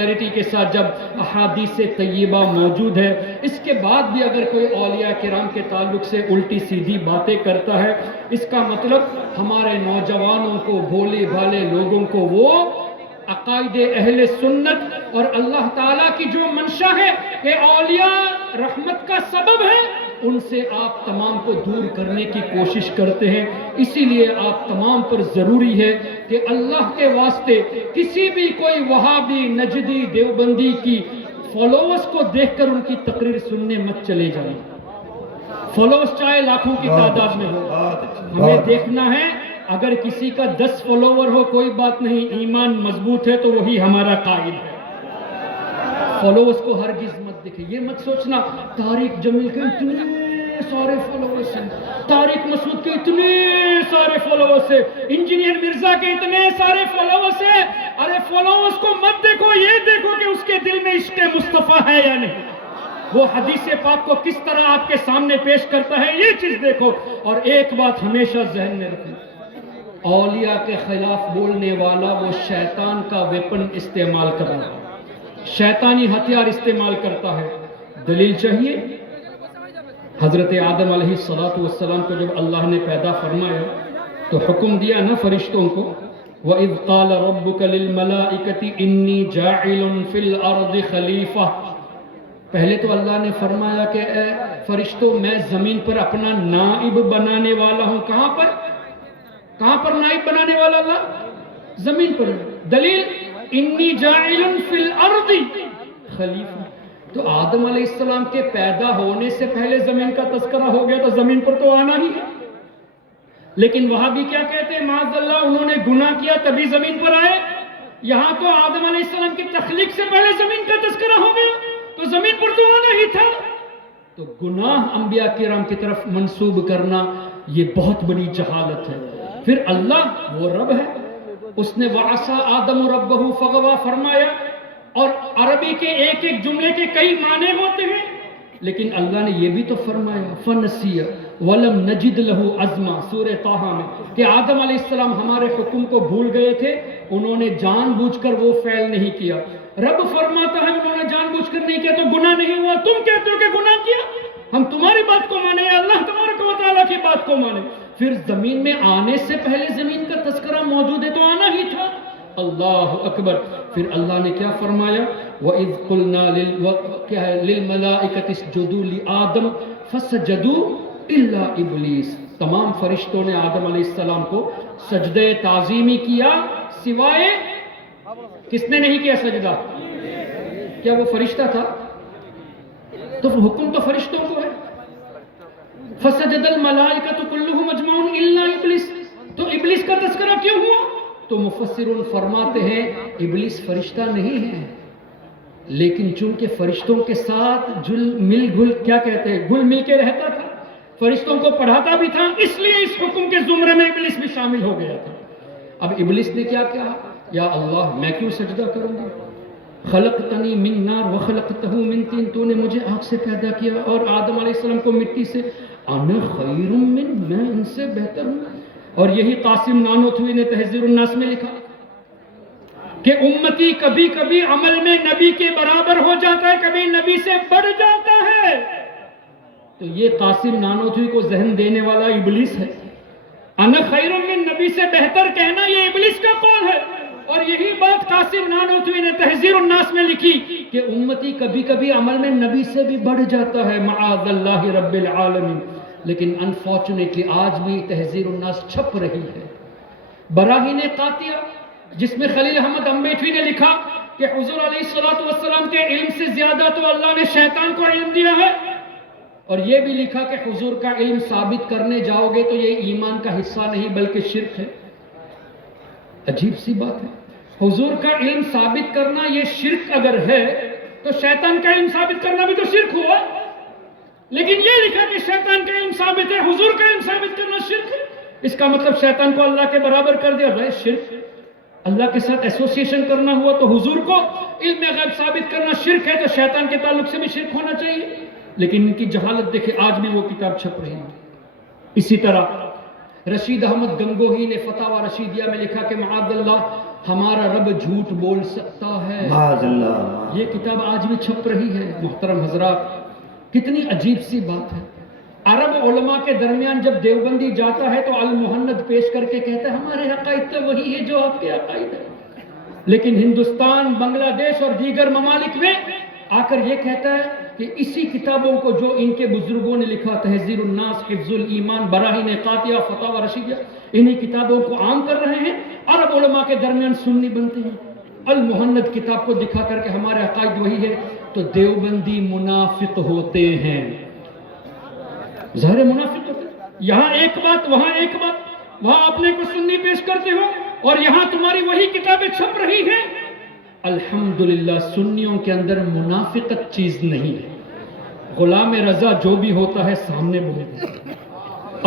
جب احادیث طیبہ موجود ہے، اس کے بعد بھی اگر کوئی اولیاء کرام کے تعلق سے الٹی سیدھی باتیں کرتا ہے، اس کا مطلب ہمارے نوجوانوں کو، بھولے بھالے لوگوں کو، وہ عقائد اہل سنت اور اللہ تعالیٰ کی جو منشا ہے کہ اولیاء رحمت کا سبب ہے، ان سے آپ تمام کو دور کرنے کی کوشش کرتے ہیں. اسی لیے آپ تمام پر ضروری ہے کہ اللہ کے واسطے کسی بھی کوئی وہابی، نجدی، دیوبندی کی فالوورز کو دیکھ کر ان کی تقریر سننے مت چلے جائیں. فالوورز چاہے لاکھوں کی تعداد میں ہو، ہمیں دیکھنا ہے اگر کسی کا 10 فالوور ہو کوئی بات نہیں، ایمان مضبوط ہے تو وہی ہمارا قائد ہے. فالوورز کو ہرگز مت دیکھیں. یہ مت سوچنا طارق جمیل کے اتنے سارے فالوورز ہیں، طارق مسعود کے اتنے سارے فالوورز ہیں، انجینئر مرزا کے اتنے سارے فالوورز ہیں. ارے فالوورز کو مت دیکھو، یہ دیکھو کہ اس کے دل میں عشق مصطفیٰ ہے یا نہیں. وہ حدیث پاک کو کس طرح آپ کے سامنے پیش کرتا ہے، یہ چیز دیکھو. اور ایک بات ہمیشہ ذہن میں رکھیں، اولیاء کے خلاف بولنے والا وہ شیطان کا ویپن استعمال کرنا، شیطانی ہتھیار استعمال کرتا ہے. دلیل چاہیے؟ حضرت آدم علیہ السلام کو جب اللہ نے پیدا فرمایا تو حکم دیا نا فرشتوں کو، وَإِذْ قَالَ رَبُّكَ لِلْمَلَائِكَةِ إِنِّي جَاعِلٌ فِي الْأَرْضِ خَلِيفَةً. پہلے تو اللہ نے فرمایا کہ اے فرشتوں، میں زمین پر اپنا نائب بنانے والا ہوں. کہاں پر نائب بنانے والا اللہ؟ زمین پر. دلیل انی جاعل فی الارض خلیفہ. تو آدم علیہ السلام کے پیدا ہونے سے پہلے زمین کا تذکرہ ہو گیا تو زمین پر تو آنا ہی ہے. لیکن وہاں بھی کیا کہتے ہیں؟ معاذ اللہ، انہوں نے گناہ کیا تبھی زمین پر آئے. یہاں تو آدم علیہ السلام کی تخلیق سے پہلے زمین کا تذکرہ ہو گیا تو زمین پر تو آنا ہی تھا. تو گناہ انبیاء کرام کی طرف منسوب کرنا یہ بہت بڑی جہالت ہے. پھر اللہ وہ رب ہے، اس نے وَعَصَىٰ آدَمُ رَبَّهُ فَغَوَىٰ فرمایا. اور عربی کے ایک ایک جملے کے کئی معنی ہوتے ہیں، لیکن اللہ نے یہ بھی تو فرمایا فَنَسِيَ وَلَمْ نَجِدْ لَهُ عَزْمًا سورہ طٰہٰ میں کہ آدم علیہ السلام ہمارے حکم کو بھول گئے تھے، انہوں نے جان بوجھ کر وہ فعل نہیں کیا. رب فرماتا ہے انہوں نے جان بوجھ کر نہیں کیا تو گناہ نہیں ہوا. تم کہتے ہو کہ گناہ کیا. ہم تمہاری بات کو مانیں یا اللہ تبارک و تعالیٰ کی بات کو مانیں. پھر زمین میں آنے سے پہلے زمین کا تذکرہ موجود ہے تو آنا ہی تھا. اللہ اکبر. پھر اللہ نے کیا فرمایا؟ وَإِذْ قُلْنَا لِلْمَلَائِكَةِ اسْجُدُوا لِآدَمَ فسجدوا الا ابلیس، تمام فرشتوں نے آدم علیہ السلام کو سجدہ تعظیمی کیا سوائے کس نے نہیں کیا سجدہ؟ کیا وہ فرشتہ تھا؟ تو حکم تو فرشتوں کو ہے. فسجد الملائکۃ کلھم اجمعون الا ابلیس، تو ابلیس کا تذکرہ کیوں ہوا؟ تو مفسرون فرماتے ہیں ابلیس فرشتہ نہیں ہے، لیکن چونکہ فرشتوں کے ساتھ مل کے رہتا تھا، فرشتوں کو پڑھاتا بھی تھا، اس لیے اس حکم کے زمرے میں ابلیس بھی شامل ہو گیا تھا. اب ابلیس نے کیا کہا؟ یا اللہ میں کیوں سجدہ کروں گا؟ خلقتنی من نار وخلقتہ من طین، تو نے مجھے آگ سے پیدا کیا اور آدم علیہ السلام کو مٹی سے. انا خیر من، میں ان سے بہتر ہوں. اور یہی قاسم نانوتوی نے تہذیب الناس میں لکھا کہ امتی کبھی کبھی عمل میں نبی کے برابر ہو جاتا ہے، کبھی نبی سے بڑھ جاتا ہے. تو یہ قاسم نانوتوی کو ذہن دینے والا ابلیس ہے. انا خیر من، نبی سے بہتر کہنا یہ ابلیس کا قول ہے. اور یہی بات قاسم نانوتوی نے تہذیب الناس میں لکھی کہ امتی کبھی کبھی عمل میں نبی سے بھی بڑھ جاتا ہے، معاذ اللہ رب العالمین. لیکن انفارچونیٹلی آج بھی تہذیب الناس چھپ رہی ہے. براہین قاطعہ جس میں خلیل احمد امبیٹوی نے لکھا کہ حضور علیہ السلام کے علم سے زیادہ تو اللہ نے شیطان کو علم دیا ہے، اور یہ بھی لکھا کہ حضور کا علم ثابت کرنے جاؤ گے تو یہ ایمان کا حصہ نہیں بلکہ شرک ہے. عجیب سی بات ہے، حضور کا علم ثابت کرنا یہ شرک اگر ہے تو شیطان کا علم ثابت کرنا بھی تو شرک ہوا. لیکن یہ لکھا کہ شیطان کا علم ثابت ہے، حضور کا علم ثابت کرنا شرک ہے. اس کا مطلب شیطان کو اللہ کے برابر کر دیا. بھائی شرک، اللہ کے ساتھ ایسوسیشن کرنا ہوا تو حضور کو علم غیب ثابت کرنا شرک ہے، تو شیطان کے تعلق سے بھی شرک ہونا چاہیے. لیکن ان کی جہالت دیکھیں، آج بھی وہ کتاب چھپ رہی ہے. اسی طرح رشید احمد گنگوہی نے فتاوی رشیدیہ میں لکھا کہ معاذ اللہ ہمارا رب جھوٹ بول سکتا ہے. معاذ اللہ. یہ کتاب آج بھی چھپ رہی ہے. محترم حضرات، کتنی عجیب سی بات ہے. عرب علماء کے درمیان جب دیوبندی جاتا ہے تو المحند پیش کر کے کہتا ہے ہمارے عقائد تو وہی ہے جو آپ کے عقائد ہیں. لیکن ہندوستان، بنگلہ دیش اور دیگر ممالک میں آ کر یہ کہتا ہے کہ اسی کتابوں کو جو ان کے بزرگوں نے لکھا، تہذیب الناس، حفظ الایمان، براہین قاطعہ، فتاوی رشیدیہ، انہی کتابوں کو عام کر رہے ہیں. عرب علماء کے درمیان سنی بنتے ہیں. المحند کتاب کو دکھا کر کے ہمارے عقائد وہی ہے، تو دیوبندی منافق ہوتے ہیں. ظاہر منافق ہوتے ہیں. یہاں ایک بات، وہاں ایک بات، وہاں اپنے کو سنی پیش کرتے ہو اور یہاں تمہاری وہی کتابیں چھپ رہی ہیں. الحمدللہ سنیوں کے اندر منافقت چیز نہیں ہے. غلام رضا جو بھی ہوتا ہے سامنے بول دیتا ہے.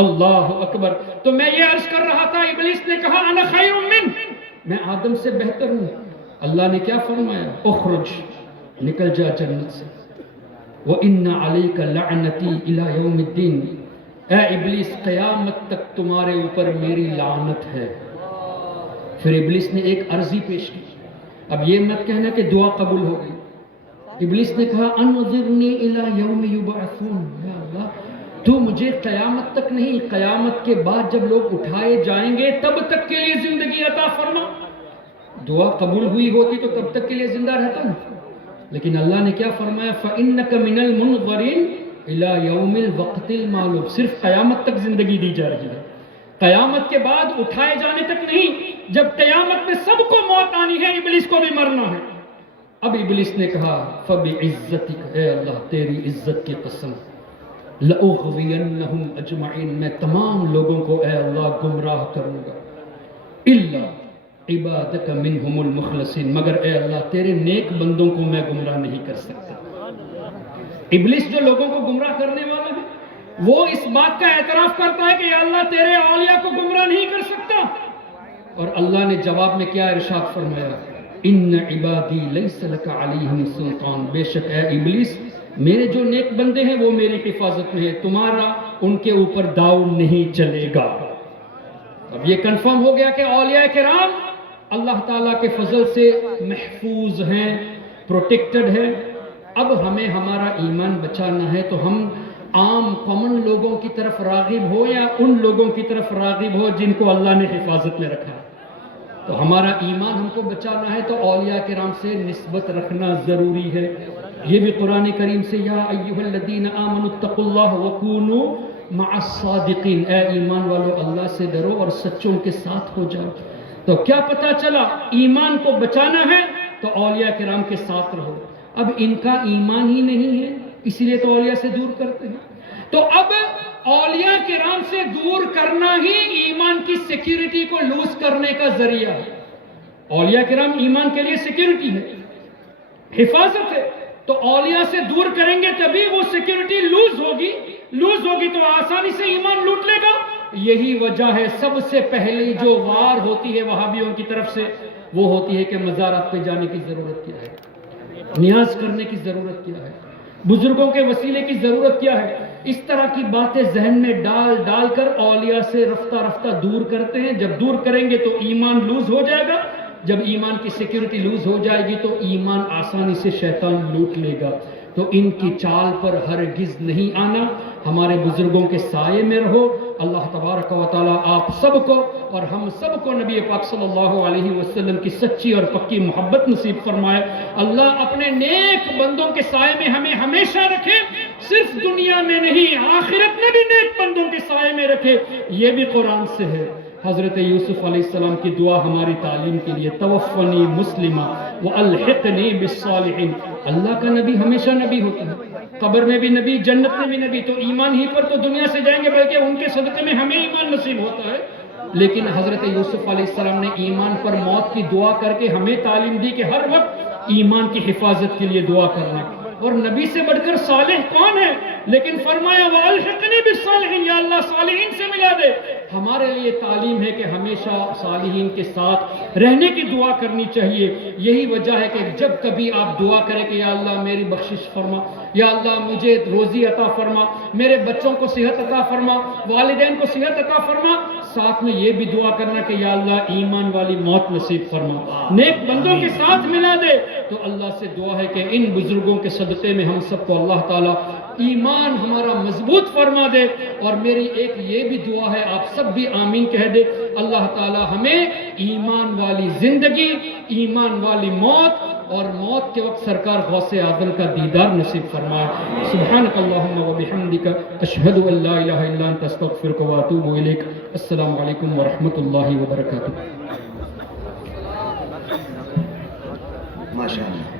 اللہ اکبر. تو میں یہ عرض کر رہا تھا، ابلیس نے کہا انا خیر من، میں آدم سے بہتر ہوں. اللہ نے کیا فرمایا؟ اخرج، نکل جا جنت سے. وَإِنَّ عَلَيْكَ لَعْنَتِي إِلَى يَوْمِ الدِّينِ، اے ابلیس قیامت تک تمہارے اوپر میری لعنت ہے. پھر ابلیس نے ایک عرضی پیش کی. اب یہ مت کہنا کہ دعا قبول ہو گئی. ابلیس نے کہا انظرنی الی یوم یبعثون، یا اللہ تو مجھے قیامت تک نہیں، قیامت کے بعد جب لوگ اٹھائے جائیں گے تب تک کے لیے زندگی عطا فرما. دعا قبول ہوئی ہوتی تو تب تک کے لیے زندہ رہتا ہوں. لیکن اللہ نے کیا فرمایا؟ فَإِنَّكَ مِنَ الْمُنظَرِينَ إِلَى يَوْمِ الْوَقْتِ الْمَعْلُومِ. صرف قیامت تک زندگی دی جا رہی ہے، قیامت کے بعد اٹھائے جانے تک نہیں. جب قیامت میں سب کو موت آنی ہے، ابلیس کو بھی مرنا ہے. اب ابلیس نے کہا فَبِعِزَّتِكَ، اے اللہ تیری عزت کی قسم، لَأُغْوِيَنَّهُمْ أَجْمَعِينَ، میں تمام لوگوں کو اے اللہ گمراہ کروں گا. إِلَّا عِبَادَكَ مِنْهُمُ الْمُخْلَصِينَ، مگر اے اللہ تیرے نیک بندوں کو میں گمراہ نہیں کر سکتا. ابلیس جو لوگوں کو گمراہ کرنے والا ہے، وہ اس بات کا اعتراف کرتا ہے کہ یا اللہ تیرے اولیاء کو گمراہ نہیں کر سکتا. اور اللہ نے جواب میں کیا ارشاد فرمایا؟ ان عبادی لیس لک علیہم سلطان، بے شک اے ابلیس میرے جو نیک بندے ہیں وہ میری حفاظت میں ہے، تمہارا ان کے اوپر داؤ نہیں چلے گا. اب یہ کنفرم ہو گیا کہ اولیاء کرام اللہ تعالیٰ کے فضل سے محفوظ ہیں، پروٹیکٹڈ ہیں. اب ہمیں ہمارا ایمان بچانا ہے تو ہم عام کامن لوگوں کی طرف راغب ہو یا ان لوگوں کی طرف راغب ہو جن کو اللہ نے حفاظت میں رکھا. تو ہمارا ایمان ہم کو بچانا ہے تو اولیاء کرام سے نسبت رکھنا ضروری ہے. یہ بھی قرآن کریم سے یا ایھا الذین آمنوا اتقوا اللہ وکونوا مع الصادقین، اے ایمان والو اللہ سے ڈرو اور سچوں کے ساتھ ہو جاؤ۔ تو کیا پتہ چلا، ایمان کو بچانا ہے تو اولیاء کرام کے ساتھ رہو۔ اب ان کا ایمان ہی نہیں ہے، اسی لیے تو اولیاء سے دور کرتے ہیں۔ تو اب اولیاء کرام سے دور کرنا ہی ایمان کی سیکیورٹی کو لوز کرنے کا ذریعہ ہے۔ اولیاء کرام ایمان کے لیے سیکیورٹی ہے، حفاظت ہے، تو اولیاء سے دور کریں گے تبھی وہ سیکیورٹی لوز ہوگی تو آسانی سے ایمان لوٹ لے گا۔ یہی وجہ ہے سب سے پہلی جو وار ہوتی ہے وہابیوں کی طرف سے، وہ ہوتی ہے کہ مزارات پہ جانے کی ضرورت کیا ہے، نیاز کرنے کی ضرورت کیا ہے، بزرگوں کے وسیلے کی ضرورت کیا ہے۔ اس طرح کی باتیں ذہن میں ڈال کر اولیاء سے رفتہ رفتہ دور کرتے ہیں۔ جب دور کریں گے تو ایمان لوز ہو جائے گا، جب ایمان کی سیکیورٹی لوز ہو جائے گی تو ایمان آسانی سے شیطان لوٹ لے گا۔ تو ان کی چال پر ہرگز نہیں آنا، ہمارے بزرگوں کے سائے میں رہو۔ اللہ تبارک و تعالیٰ آپ سب کو اور ہم سب کو نبی پاک صلی اللہ علیہ وسلم کی سچی اور پکی محبت نصیب فرمائے۔ اللہ اپنے نیک بندوں کے سائے میں ہمیں ہمیشہ رکھے، صرف دنیا میں نہیں آخرت میں بھی نیک بندوں کے سائے میں رکھے۔ یہ بھی قرآن سے ہے۔ حضرت یوسف علیہ السلام کی دعا ہماری تعلیم کے لیے، توفنی مسلمہ والحقنی بالصالحین۔ اللہ کا نبی ہمیشہ نبی ہوتا ہے، قبر میں بھی نبی، جنت میں بھی نبی، تو ایمان ہی پر تو دنیا سے جائیں گے بلکہ ان کے صدقے میں ہمیں ایمان نصیب ہوتا ہے۔ لیکن حضرت یوسف علیہ السلام نے ایمان پر موت کی دعا کر کے ہمیں تعلیم دی کہ ہر وقت ایمان کی حفاظت کے لیے دعا کرنا۔ اور نبی سے بڑھ کر صالح کون ہے؟ لیکن فرمایا وَأَلْحِقْنِي بِالصَّالِحِينَ، یا اللہ صالحین سے ملا دے۔ ہمارے لیے تعلیم ہے کہ ہمیشہ صالحین کے ساتھ رہنے کی دعا کرنی چاہیے۔ یہی وجہ ہے کہ جب کبھی آپ دعا کریں کہ یا اللہ میری بخشش فرما، یا اللہ مجھے روزی عطا فرما، میرے بچوں کو صحت عطا فرما، والدین کو صحت عطا فرما، ساتھ میں یہ بھی دعا کرنا کہ یا اللہ ایمان والی موت نصیب فرما، نیک بندوں کے ساتھ ملا دے۔ تو اللہ سے دعا ہے کہ ان بزرگوں کے صدقے میں ہم سب کو اللہ تعالیٰ ایمان ہمارا مضبوط فرما دے۔ اور میری ایک یہ بھی دعا ہے، آپ سب بھی آمین کہہ دے، اللہ تعالیٰ ہمیں ایمان والی زندگی، ایمان والی موت اور موت کے وقت سرکار غوث اعظم کا دیدار نصیب فرمائے۔ سبحانک اللہم و بحمدک، اشہد ان لا الہ الا انت، استغفرک و اتوب الیک۔ السلام علیکم ورحمۃ اللہ وبرکاتہ۔ ماشاءاللہ،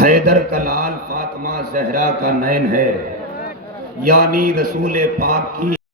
حیدر کا لال فاطمہ زہرا کا نین ہے، یعنی رسول پاک کی